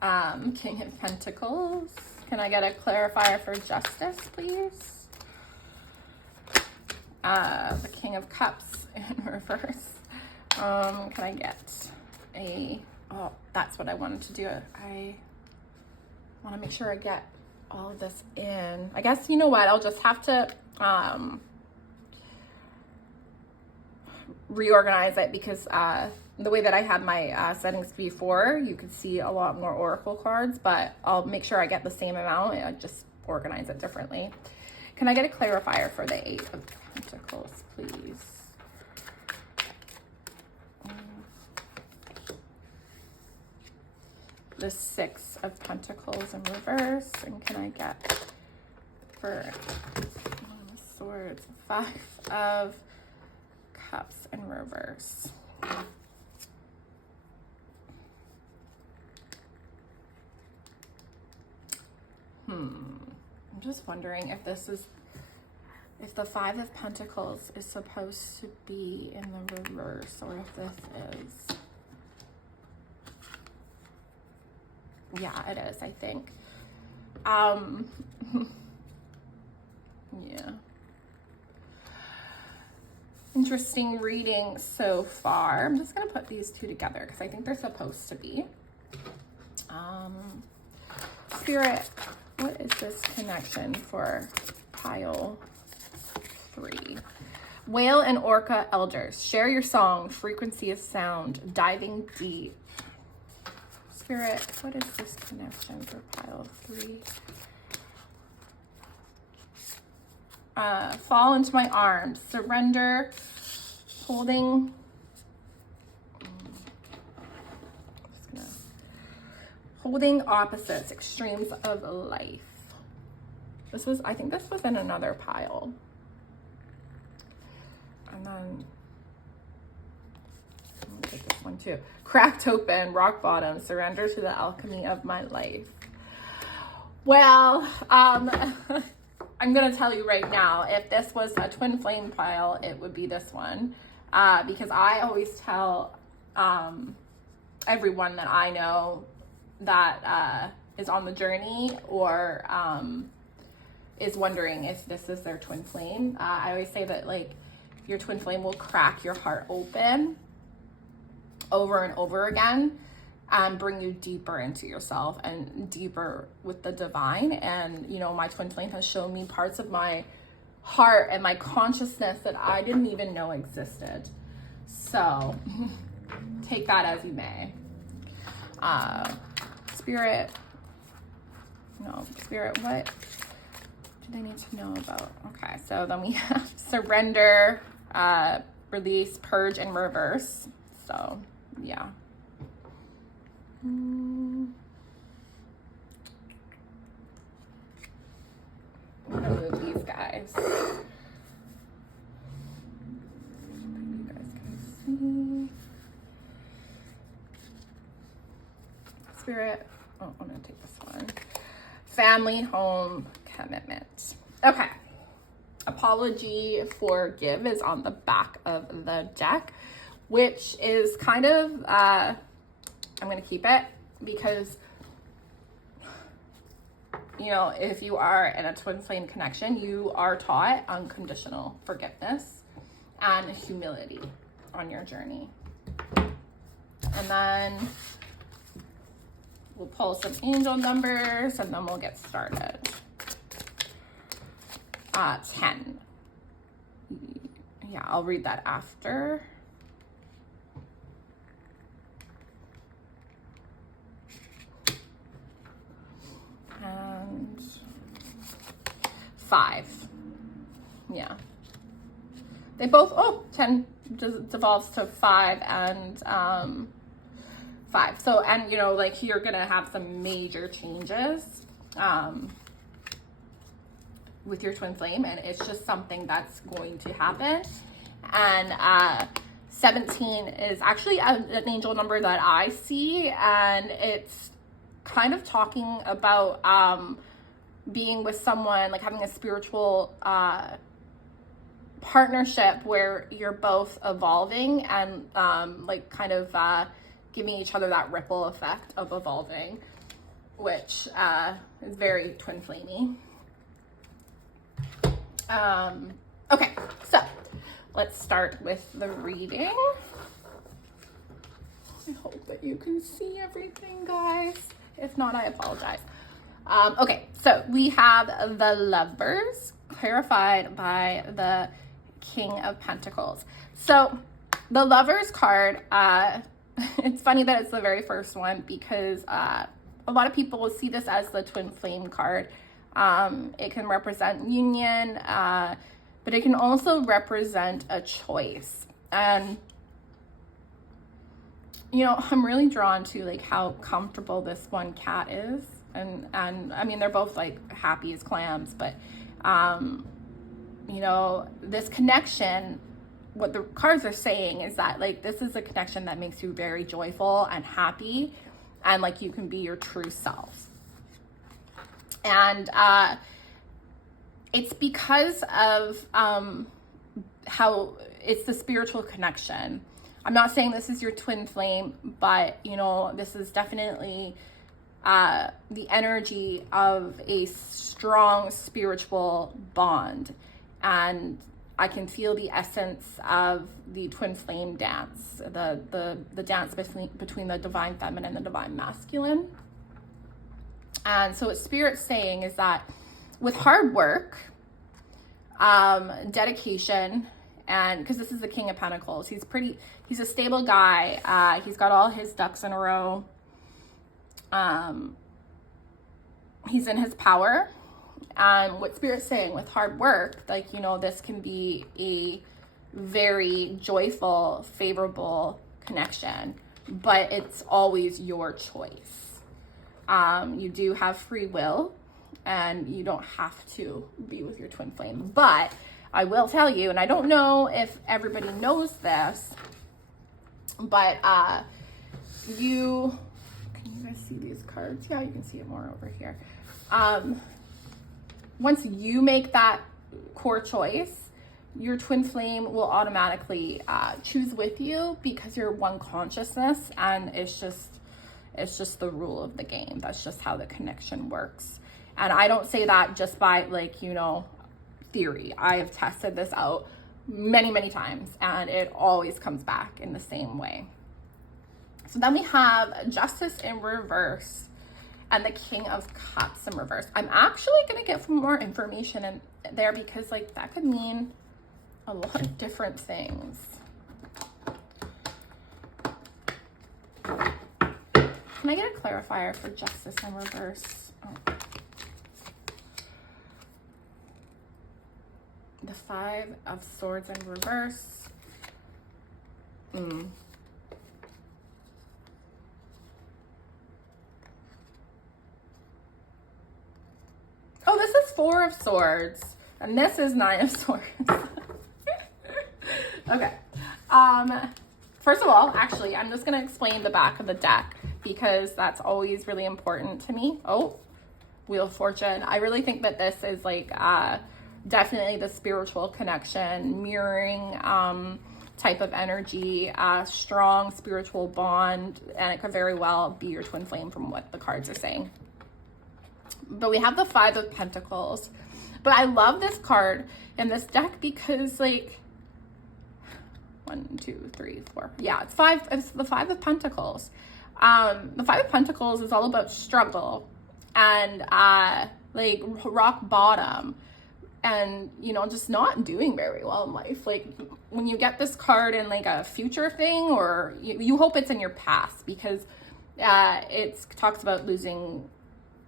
King of Pentacles. Can I get a clarifier for Justice, please? The King of Cups in reverse. Can I get a... Oh, that's what I wanted to do. I want to make sure I get all of this in. I guess, you know what? I'll just have to... reorganize it because the way that I had my settings before, you could see a lot more oracle cards, but I'll make sure I get the same amount. I just organize it differently. Can I get a clarifier for the 8 of Pentacles, please? The 6 of Pentacles in reverse, and can I get for Swords 5 of Cups in reverse? I'm just wondering if if the 5 of Pentacles is supposed to be in the reverse, or if this is. Yeah, it is, I think. Yeah. Interesting reading so far. I'm just going to put these two together because I think they're supposed to be. Spirit, what is this connection for pile 3? Whale and Orca elders. Share your song, frequency of sound, diving deep. Spirit, what is this connection for pile 3? Fall into my arms, surrender, holding. Holding opposites, extremes of life. I think this was in another pile. And then, I'm gonna take this one too. Cracked open, rock bottom, surrender to the alchemy of my life. Well, I'm gonna tell you right now, if this was a twin flame pile, it would be this one. Because I always tell everyone that I know that is on the journey or is wondering if this is their twin flame. I always say that, like, your twin flame will crack your heart open over and over again and bring you deeper into yourself and deeper with the divine. And, you know, my twin flame has shown me parts of my heart and my consciousness that I didn't even know existed. So take that as you may. Spirit, what do they need to know about? Okay, so then we have surrender, release, purge, and reverse. So, yeah. I'm gonna move these guys. You guys can see. Spirit. Oh, I'm gonna take this one. Family, home, commitment. Okay. Apology, forgive is on the back of the deck, which is kind of, I'm gonna keep it because, you know, if you are in a twin flame connection, you are taught unconditional forgiveness and humility on your journey. And then we'll pull some angel numbers and then we'll get started. 10. Yeah, I'll read that after. And 5. Yeah. They both, 10 devolves to 5 and 5. So, and you know, like, you're gonna have some major changes with your twin flame, and it's just something that's going to happen. And 17 is actually an angel number that I see, and it's kind of talking about being with someone, like having a spiritual partnership where you're both evolving and like kind of giving each other that ripple effect of evolving, which is very twin flamey. Okay, so let's start with the reading. I hope that you can see everything, guys. If not, I apologize. Okay, so we have the Lovers clarified by the King of Pentacles. So The Lovers card, it's funny that it's the very first one because a lot of people will see this as the twin flame card. It can represent union, but it can also represent a choice. And you know, I'm really drawn to like how comfortable this one cat is. And I mean, they're both like happy as clams, but you know, this connection, what the cards are saying is that like this is a connection that makes you very joyful and happy, and like you can be your true self. And it's because of how it's the spiritual connection. I'm not saying this is your twin flame, but you know, this is definitely the energy of a strong spiritual bond. And I can feel the essence of the twin flame dance, the dance between the divine feminine and the divine masculine. And so what Spirit's saying is that with hard work, dedication, and because this is the King of Pentacles, he's a stable guy. He's got all his ducks in a row. He's in his power. And what Spirit's saying with hard work, like, you know, this can be a very joyful, favorable connection, but it's always your choice. You do have free will, and you don't have to be with your twin flame. But I will tell you, and I don't know if everybody knows this, but can you guys see these cards? Yeah, you can see it more over here. Once you make that core choice, your twin flame will automatically choose with you because you're one consciousness, and it's just the rule of the game. That's just how the connection works. And I don't say that just by like, you know, theory. I have tested this out many, many times, and it always comes back in the same way. So then we have Justice in reverse and the King of Cups in reverse. I'm actually going to get some more information in there because like that could mean a lot of different things. Can I get a clarifier for Justice in reverse? Oh. The Five of Swords in reverse. Oh, this is Four of Swords, and this is Nine of Swords. Okay. First of all, actually, I'm just gonna explain the back of the deck because that's always really important to me. Oh, Wheel of Fortune. I really think that this is like definitely the spiritual connection, mirroring type of energy, strong spiritual bond, and it could very well be your twin flame from what the cards are saying. But we have the Five of Pentacles. But I love this card in this deck because like 1, 2, 3, 4. Yeah, it's the Five of Pentacles. The Five of Pentacles is all about struggle and like rock bottom, and you know, just not doing very well in life. Like when you get this card in like a future thing, or you hope it's in your past because it talks about losing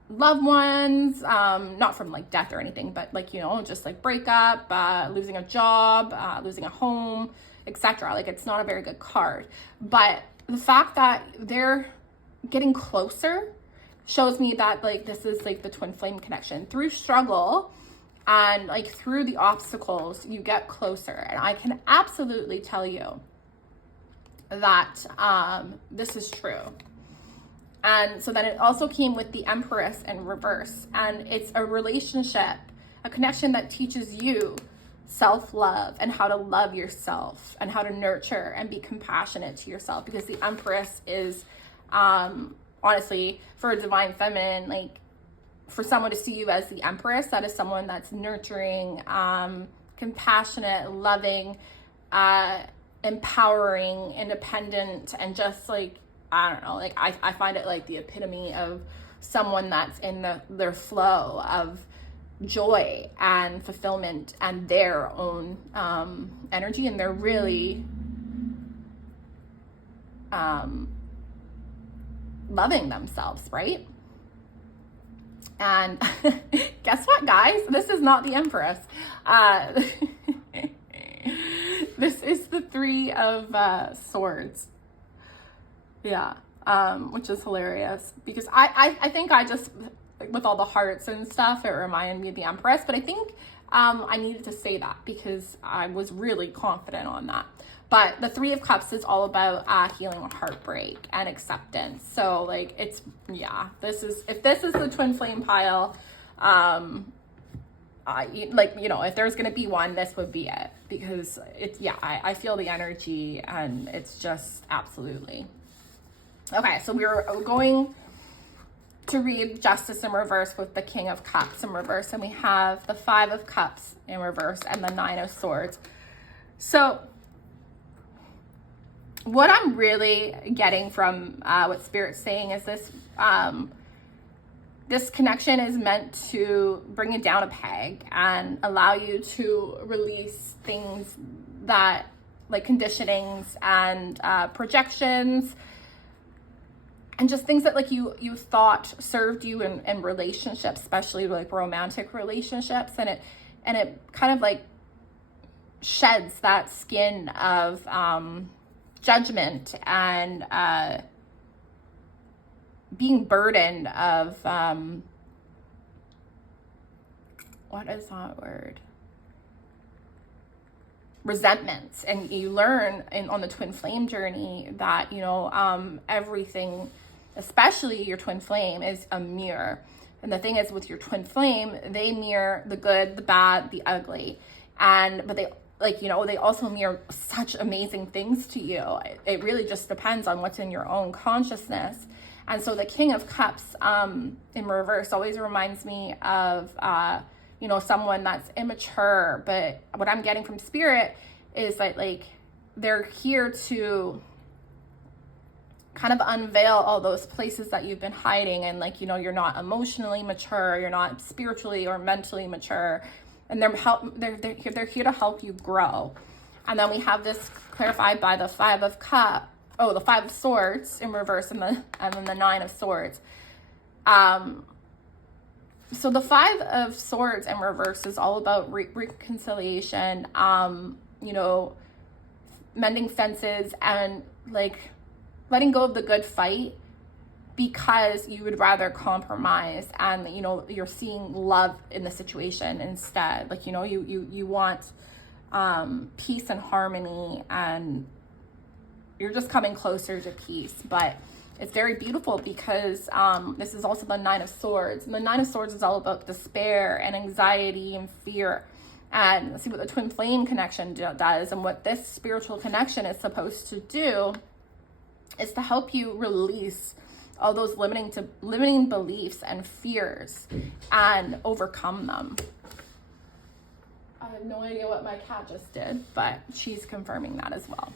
loved ones, not from like death or anything, but like, you know, just like breakup, losing a job, losing a home, etc. Like it's not a very good card, but the fact that they're getting closer shows me that like this is like the twin flame connection. Through struggle and like through the obstacles, you get closer. And I can absolutely tell you that this is true. And so then it also came with the Empress in reverse, and it's a relationship, a connection that teaches you self-love and how to love yourself and how to nurture and be compassionate to yourself, because the Empress is honestly, for a divine feminine, like for someone to see you as the Empress, that is someone that's nurturing, compassionate, loving, empowering, independent, and just like, I don't know, like I find it like the epitome of someone that's in their flow of joy and fulfillment and their own energy, and they're really loving themselves, right? And guess what, guys? This is not the Empress. This is the Three of Swords. Yeah, which is hilarious because I think I just, with all the hearts and stuff, it reminded me of the Empress. But I think I needed to say that because I was really confident on that. But the Three of Cups is all about healing heartbreak and acceptance. So like it's, yeah, if this is the twin flame pile, like, you know, if there's going to be one, this would be it, because it's, yeah, I feel the energy and it's just absolutely. Okay. So we're going to read Justice in reverse with the King of Cups in reverse. And we have the Five of Cups in reverse and the Nine of Swords. So what I'm really getting from what Spirit's saying is this, this connection is meant to bring it down a peg and allow you to release things that, like conditionings and projections, and just things that like you thought served you in relationships, especially like romantic relationships, and it kind of like sheds that skin of judgment and being burdened of what is that word? Resentments. And you learn on the twin flame journey that, you know, everything, especially your twin flame, is a mirror. And the thing is, with your twin flame, they mirror the good, the bad, the ugly. But they, like, you know, they also mirror such amazing things to you. It really just depends on what's in your own consciousness. And so the King of Cups in reverse always reminds me of, you know, someone that's immature. But what I'm getting from Spirit is that, like, they're here to kind of unveil all those places that you've been hiding. And, like, you know, you're not emotionally mature, you're not spiritually or mentally mature. And they're here to help you grow. And then we have this clarified by the Five of Cups. Oh, the Five of Swords in reverse, and then the Nine of Swords. So the Five of Swords in reverse is all about reconciliation, you know, mending fences, and like letting go of the good fight, because you would rather compromise, and, you know, you're seeing love in the situation instead. Like, you know, you want peace and harmony, and you're just coming closer to peace. But it's very beautiful because this is also the Nine of Swords. And the Nine of Swords is all about despair and anxiety and fear. And see what the twin flame connection does, and what this spiritual connection is supposed to do is to help you release all those limiting beliefs and fears and overcome them. I have no idea what my cat just did, but she's confirming that as well.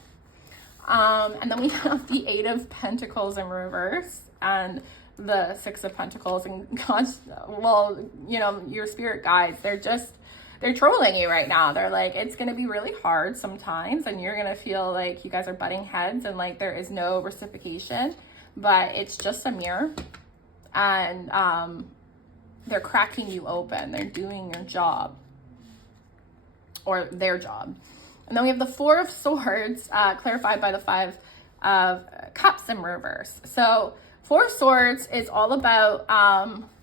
And then we have the Eight of Pentacles in reverse and the Six of Pentacles. And gosh, well, you know, your spirit guides, they're trolling you right now. They're like, it's going to be really hard sometimes, and you're going to feel like you guys are butting heads and like there is no reciprocation, but it's just a mirror. And they're cracking you open. They're doing your job, or their job. And then we have the Four of Swords, clarified by the Five of Cups in reverse. So Four of Swords is all about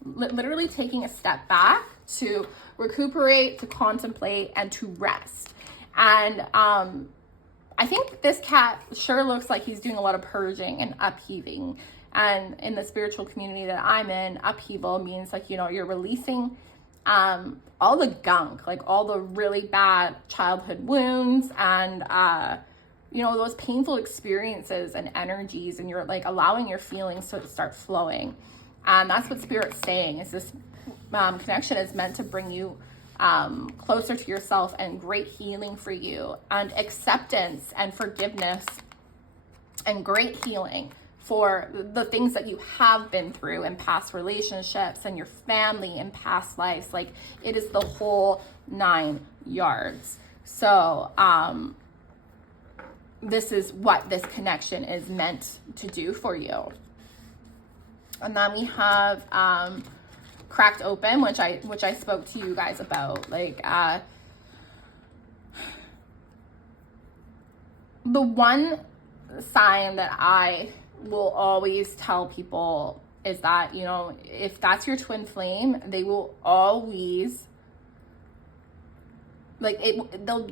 literally taking a step back to recuperate, to contemplate, and to rest. And I think this cat sure looks like he's doing a lot of purging and upheaving. And in the spiritual community that I'm in, upheaval means, like, you know, you're releasing all the gunk, like all the really bad childhood wounds and, you know, those painful experiences and energies, and you're like allowing your feelings to start flowing. And that's what Spirit's saying, is this connection is meant to bring you closer to yourself, and great healing for you, and acceptance and forgiveness, and great healing for the things that you have been through in past relationships and your family in past lives. Like, it is the whole 9 yards. So, this is what this connection is meant to do for you. And then we have cracked open, which I spoke to you guys about. Like the one sign that I will always tell people is that, you know, if that's your twin flame, they will always like it. They'll,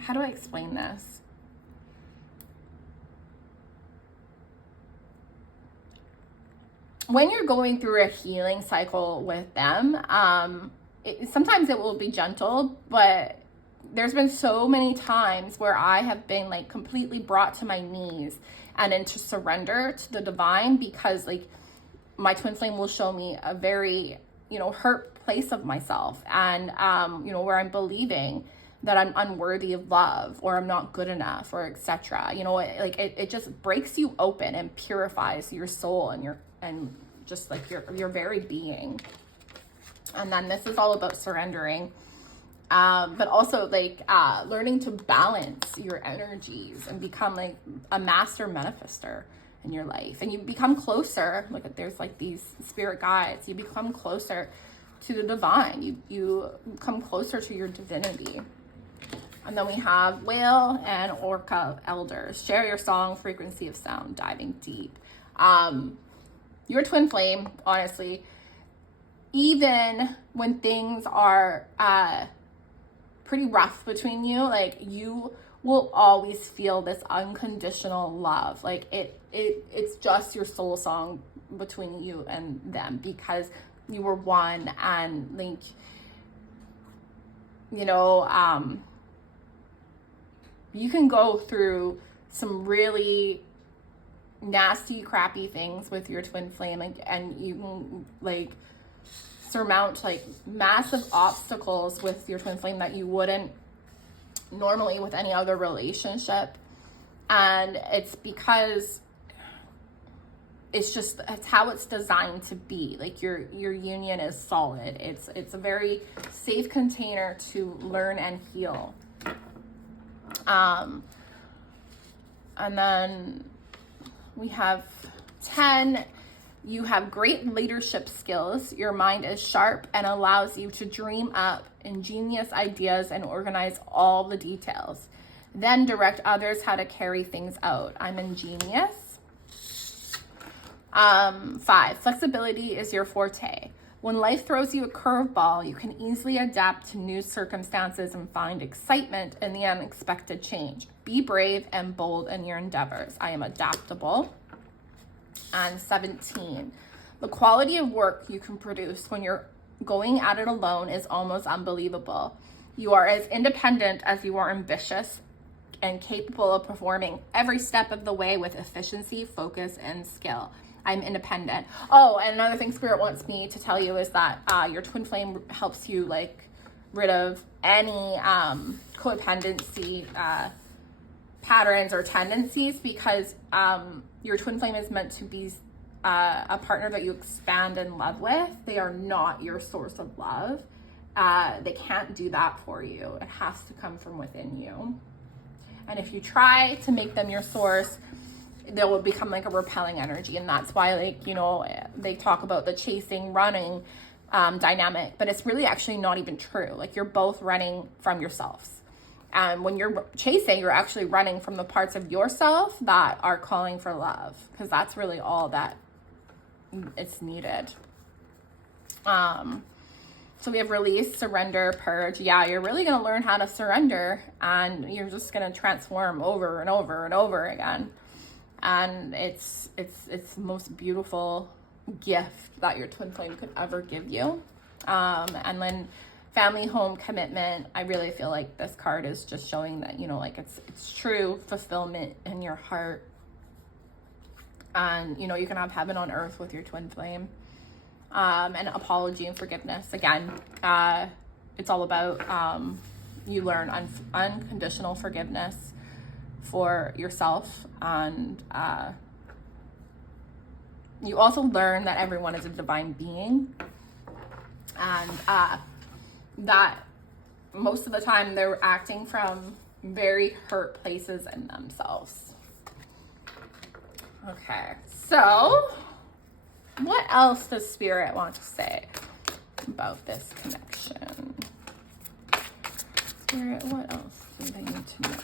how do I explain this? When you're going through a healing cycle with them, sometimes it will be gentle, but there's been so many times where I have been like completely brought to my knees and into surrender to the divine, because like my twin flame will show me a very, you know, hurt place of myself, and you know, where I'm believing that I'm unworthy of love, or I'm not good enough, or etc. You know, it just breaks you open and purifies your soul and just like your very being. And then this is all about surrendering, but also like learning to balance your energies and become like a master manifester in your life. And you become closer, like there's like these spirit guides, you become closer to the divine, you come closer to your divinity. And then we have whale and orca elders. Share your song, frequency of sound, diving deep. Your twin flame, honestly, even when things are pretty rough between you, like you will always feel this unconditional love. Like it's just your soul song between you and them, because you were one. And like, you know, you can go through some really nasty, crappy things with your twin flame, and you can like surmount like massive obstacles with your twin flame that you wouldn't normally with any other relationship. And it's because it's how it's designed to be. Like your union is solid. It's a very safe container to learn and heal. And then we have 10. You have great leadership skills. Your mind is sharp and allows you to dream up ingenious ideas and organize all the details. Then direct others how to carry things out. I'm ingenious. 5, flexibility is your forte. When life throws you a curveball, you can easily adapt to new circumstances and find excitement in the unexpected change. Be brave and bold in your endeavors. I am adaptable. And 17, the quality of work you can produce when you're going at it alone is almost unbelievable. You are as independent as you are ambitious and capable of performing every step of the way with efficiency, focus, and skill. I'm independent. Oh, and another thing Spirit wants me to tell you is that your twin flame helps you like rid of any codependency patterns or tendencies, because your twin flame is meant to be a partner that you expand in love with. They are not your source of love. They can't do that for you. It has to come from within you. And if you try to make them your source, they will become like a repelling energy. And that's why, like, you know, they talk about the chasing, running dynamic, but it's really actually not even true. Like, you're both running from yourselves. And when you're chasing, you're actually running from the parts of yourself that are calling for love, because that's really all that it's needed. So we have release, surrender, purge. Yeah, you're really going to learn how to surrender, and you're just going to transform over and over and over again. And it's the most beautiful gift that your twin flame could ever give you. And then family, home, commitment. I really feel like this card is just showing that, you know, like it's true fulfillment in your heart. And, you know, you can have heaven on earth with your twin flame. And apology and forgiveness. Again, it's all about you learn unconditional forgiveness for yourself, and you also learn that everyone is a divine being, and that most of the time they're acting from very hurt places in themselves. Okay, so what else does Spirit want to say about this connection? Spirit, what else do they need to know?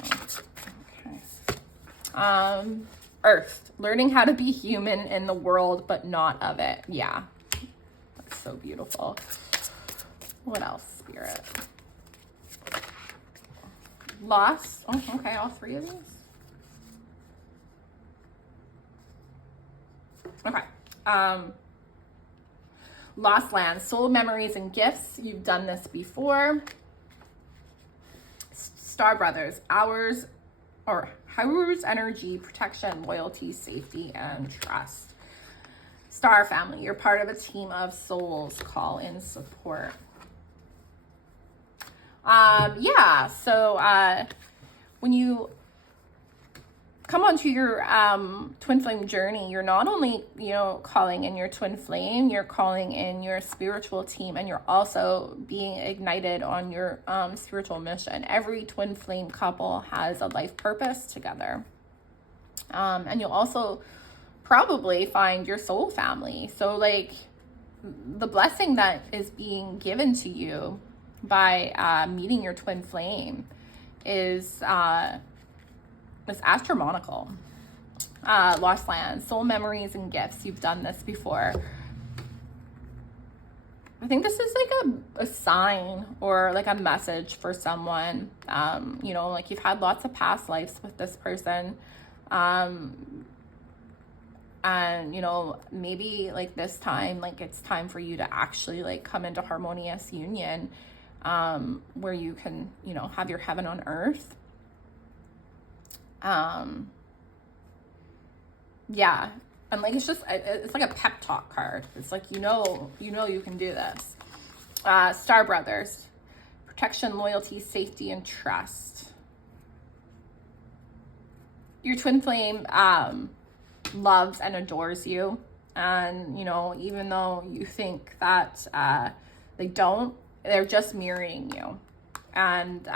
Okay. Earth, learning how to be human in the world, but not of it. Yeah, that's so beautiful. What else, Spirit? Loss. Oh, okay, all three of these. Okay. Lost lands, soul memories and gifts. You've done this before. Star Brothers, hours energy, protection, loyalty, safety, and trust. Star family, you're part of a team of souls. Call in support. Yeah, so when you come onto your twin flame journey, you're not only, calling in your twin flame, you're calling in your spiritual team, and you're also being ignited on your spiritual mission. Every twin flame couple has a life purpose together. And you'll also probably find your soul family. So like the blessing that is being given to you by meeting your twin flame is astronomical. Lost lands, soul memories and gifts. You've done this before. I think this is like a sign or like a message for someone. Like you've had lots of past lives with this person. And maybe like this time, like it's time for you to actually like come into harmonious union, where you can, have your heaven on earth. Yeah. And like, it's like a pep talk card. It's like, you can do this. Star Brothers, protection, loyalty, safety, and trust. Your twin flame, loves and adores you. And, even though you think that, they don't, they're just mirroring you. And,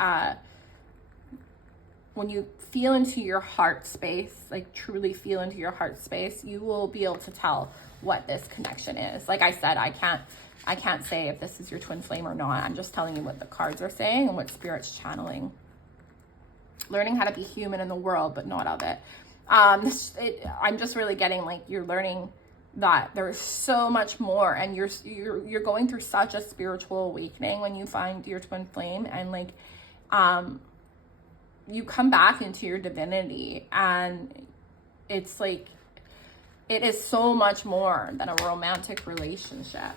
when you feel into your heart space, like truly feel into your heart space, you will be able to tell what this connection is. Like I said, I can't say if this is your twin flame or not. I'm just telling you what the cards are saying and what Spirit's channeling. Learning how to be human in the world, but not of it. I'm just really getting like you're learning that there's so much more, and you're going through such a spiritual awakening when you find your twin flame, and like you come back into your divinity, and it's like it is so much more than a romantic relationship.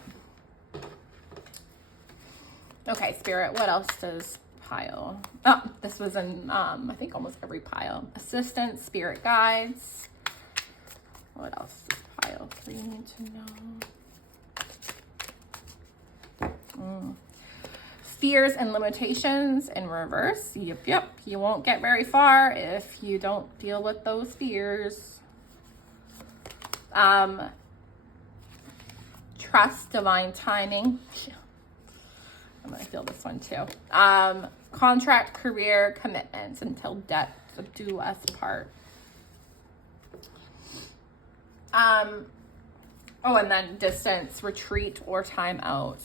Okay, Spirit, what else does pile? Oh, this was in I think almost every pile. Assistants, spirit guides. What else does pile 3 need to know? Fears and limitations in reverse. Yep. You won't get very far if you don't deal with those fears. Trust divine timing. I'm gonna feel this one too. Contract, career, commitments until death do us part. And then distance, retreat, or time out.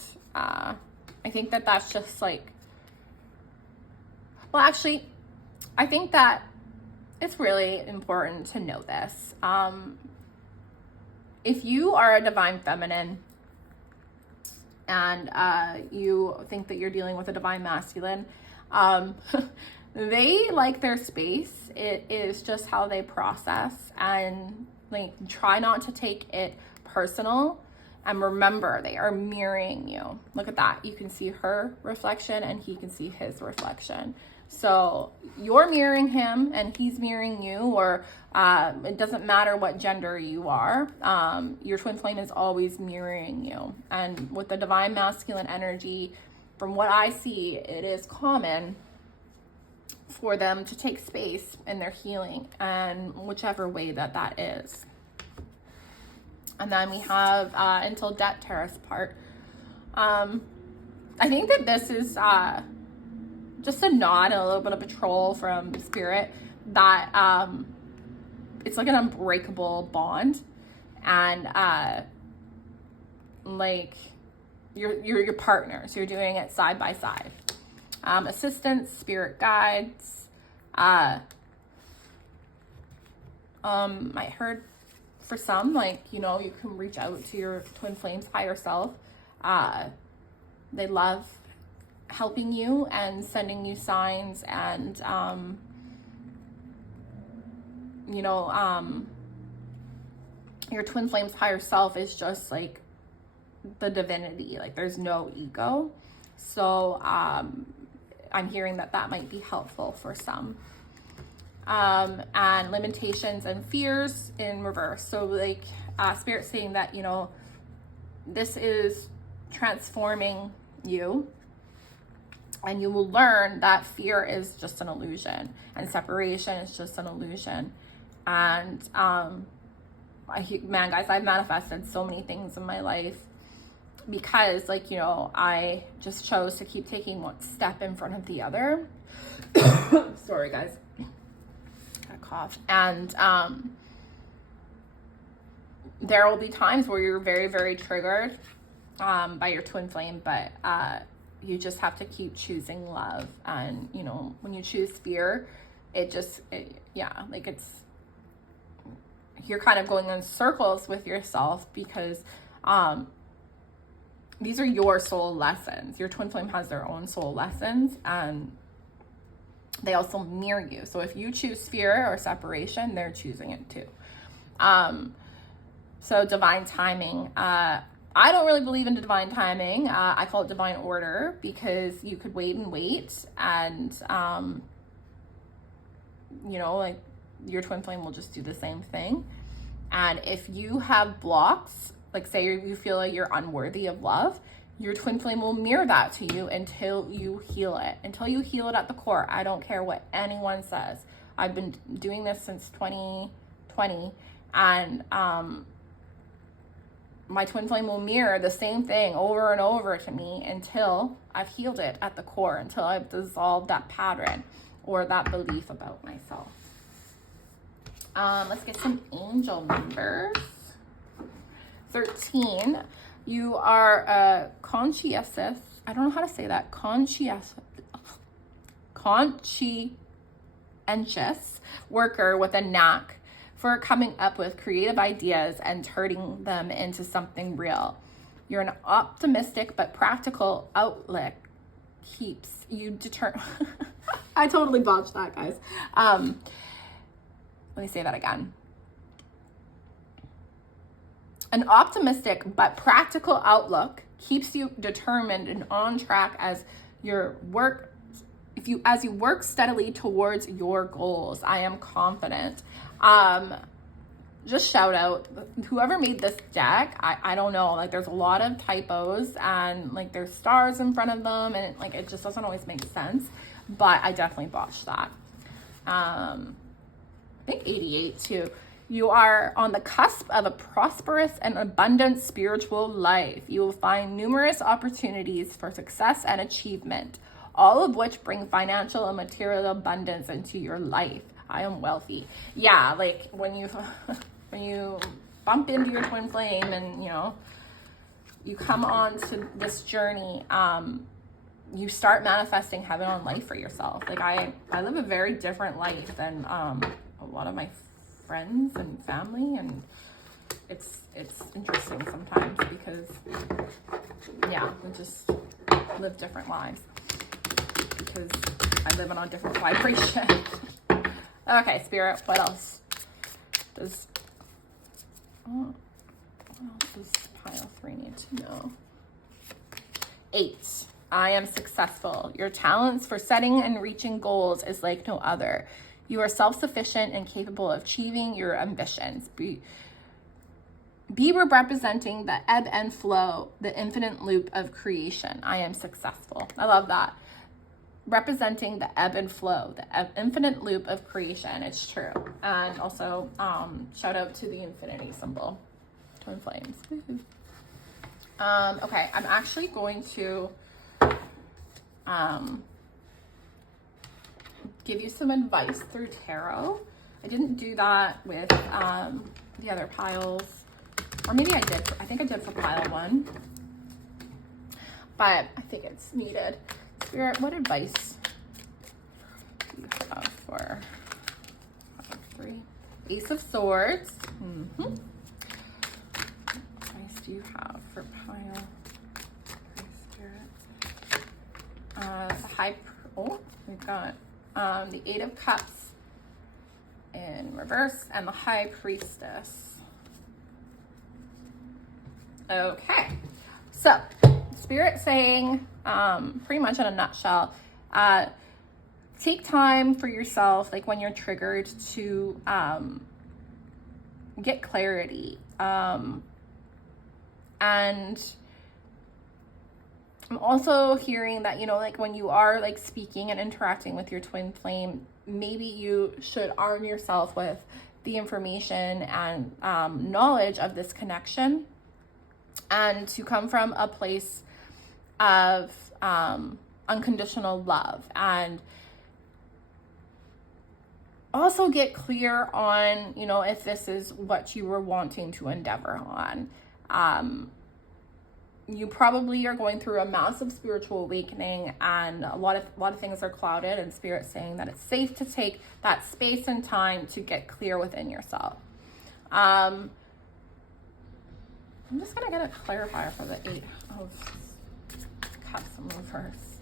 I think that's just like, well, actually, I think that it's really important to know this. If you are a divine feminine and you think that you're dealing with a divine masculine, they like their space. It is just how they process, and like try not to take it personal. And remember, they are mirroring you. Look at that. You can see her reflection and he can see his reflection. So you're mirroring him and he's mirroring you, or it doesn't matter what gender you are. Your twin flame is always mirroring you. And with the divine masculine energy, from what I see, it is common for them to take space in their healing, and whichever way that is. And then we have until debt tear us apart. I think that this is just a nod and a little bit of a troll from Spirit that it's like an unbreakable bond, and like you're your partners. You're doing it side by side. Assistants, spirit guides. I heard for some, like, you know, you can reach out to your twin flames higher self. They love helping you and sending you signs, and you know, your twin flame's higher self is just like the divinity. Like, there's no ego. So I'm hearing that that might be helpful for some. And limitations and fears in reverse. So like Spirit saying that, you know, this is transforming you, and you will learn that fear is just an illusion and separation is just an illusion. And man, guys, I've manifested so many things in my life because, like, you know, I just chose to keep taking one step in front of the other. Sorry, guys. Got a cough. And there will be times where you're very, very triggered by your twin flame, but you just have to keep choosing love. And, you know, when you choose fear, you're kind of going in circles with yourself because these are your soul lessons. Your twin flame has their own soul lessons, and they also mirror you. So if you choose fear or separation, they're choosing it too. So divine timing. I don't really believe in divine timing. I call it divine order, because you could wait and wait, and you know, like, your twin flame will just do the same thing. And if you have blocks, like say you feel like you're unworthy of love, your twin flame will mirror that to you until you heal it. Until you heal it at the core. I don't care what anyone says. I've been doing this since 2020, and my twin flame will mirror the same thing over and over to me until I've healed it at the core, until I've dissolved that pattern or that belief about myself. Let's get some angel numbers. 13. You are conscientious. I don't know how to say that. Conscientious worker with a knack for coming up with creative ideas and turning them into something real. You're an optimistic but practical outlook keeps you determined. I totally botched that, guys. Let me say that again. An optimistic but practical outlook keeps you determined and on track as you work steadily towards your goals. I am confident. Just shout out whoever made this deck. I don't know, like, there's a lot of typos, and like there's stars in front of them, and it just doesn't always make sense, but I definitely botched that. I think 88 too. You are on the cusp of a prosperous and abundant spiritual life. You will find numerous opportunities for success and achievement, all of which bring financial and material abundance into your life. I am wealthy. Yeah, like when you bump into your twin flame and, you know, you come on to this journey, you start manifesting heaven on life for yourself. Like I live a very different life than a lot of my friends and family, and it's interesting sometimes because, yeah, we just live different lives because I live on a different vibration. Okay, Spirit, what else does pile 3 need to know? 8. I am successful. Your talents for setting and reaching goals is like no other. You are self-sufficient and capable of achieving your ambitions. Be representing the ebb and flow, the infinite loop of creation. I am successful. I love that. Representing the ebb and flow, the infinite loop of creation. It's true. And also, shout out to the infinity symbol, twin flames. Okay, I'm actually going to give you some advice through tarot. I didn't do that with the other piles, or maybe I did. I think I did for pile 1, but I think it's needed. Spirit, what advice do you have for pile 3? Ace of Swords. What advice do you have for pile 3, Spirit? We've got the Eight of Cups in reverse and the High Priestess. Okay, so Spirit saying, pretty much in a nutshell, take time for yourself, like when you're triggered, to get clarity. And I'm also hearing that, you know, like when you are like speaking and interacting with your twin flame, maybe you should arm yourself with the information and knowledge of this connection, and to come from a place of unconditional love, and also get clear on, you know, if this is what you were wanting to endeavor on. You probably are going through a massive spiritual awakening, and a lot of things are clouded, and Spirit saying that it's safe to take that space and time to get clear within yourself. I'm just gonna get a clarifier for the Eight of Cups in reverse.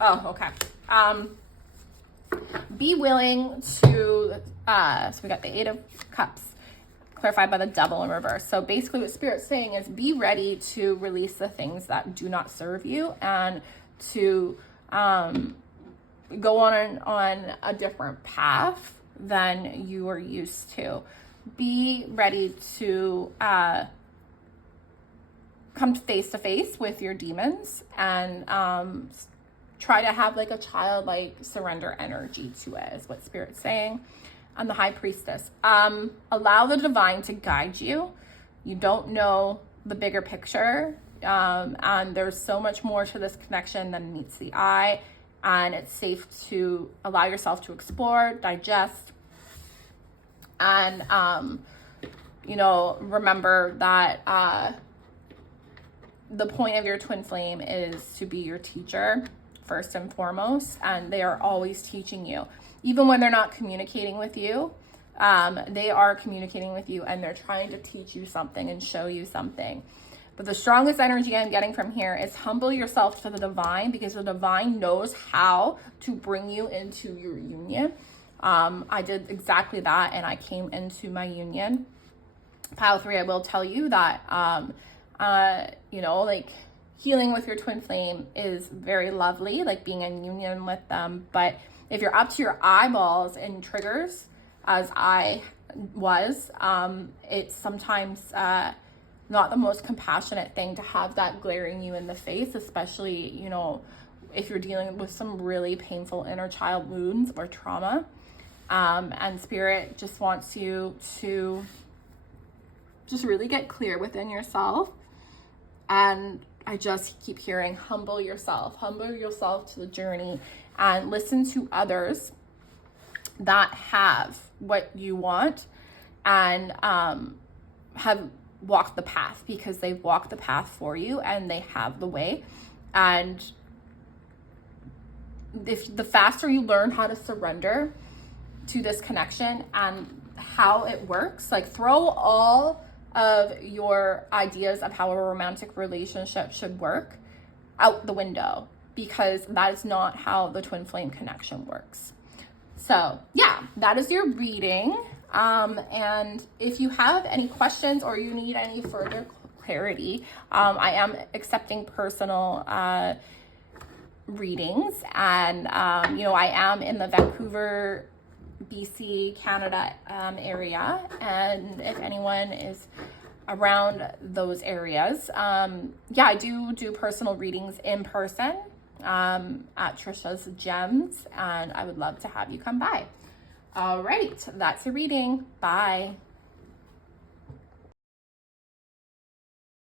Oh, okay. Be willing to, so we got the Eight of Cups clarified by the Devil in reverse. So basically what Spirit's saying is be ready to release the things that do not serve you, and to go on a different path than you are used to. Be ready to come face to face with your demons, and try to have like a childlike surrender energy to it, is what Spirit's saying. And the High Priestess, allow the divine to guide you. You don't know the bigger picture, and there's so much more to this connection than meets the eye, and it's safe to allow yourself to explore, digest, and you know, remember that the point of your twin flame is to be your teacher first and foremost, and they are always teaching you. Even when they're not communicating with you, they are communicating with you, and they're trying to teach you something and show you something. But the strongest energy I'm getting from here is humble yourself to the divine, because the divine knows how to bring you into your union. I did exactly that, and I came into my union. Pile 3, I will tell you that, you know, like healing with your twin flame is very lovely, like being in union with them. But if you're up to your eyeballs in triggers, as I was, it's sometimes not the most compassionate thing to have that glaring you in the face, especially, you know, if you're dealing with some really painful inner child wounds or trauma. And Spirit just wants you to just really get clear within yourself. And I just keep hearing, humble yourself to the journey, and listen to others that have what you want and have walked the path, because they've walked the path for you and they have the way. And if the faster you learn how to surrender to this connection and how it works, like throw all of your ideas of how a romantic relationship should work out the window, because that is not how the twin flame connection works. So yeah, that is your reading. And if you have any questions or you need any further clarity, I am accepting personal readings, and you know, I am in the Vancouver, BC, Canada area, and if anyone is around those areas, yeah, I do personal readings in person at Trisha's Gems, and I would love to have you come by. All right, that's your reading. Bye.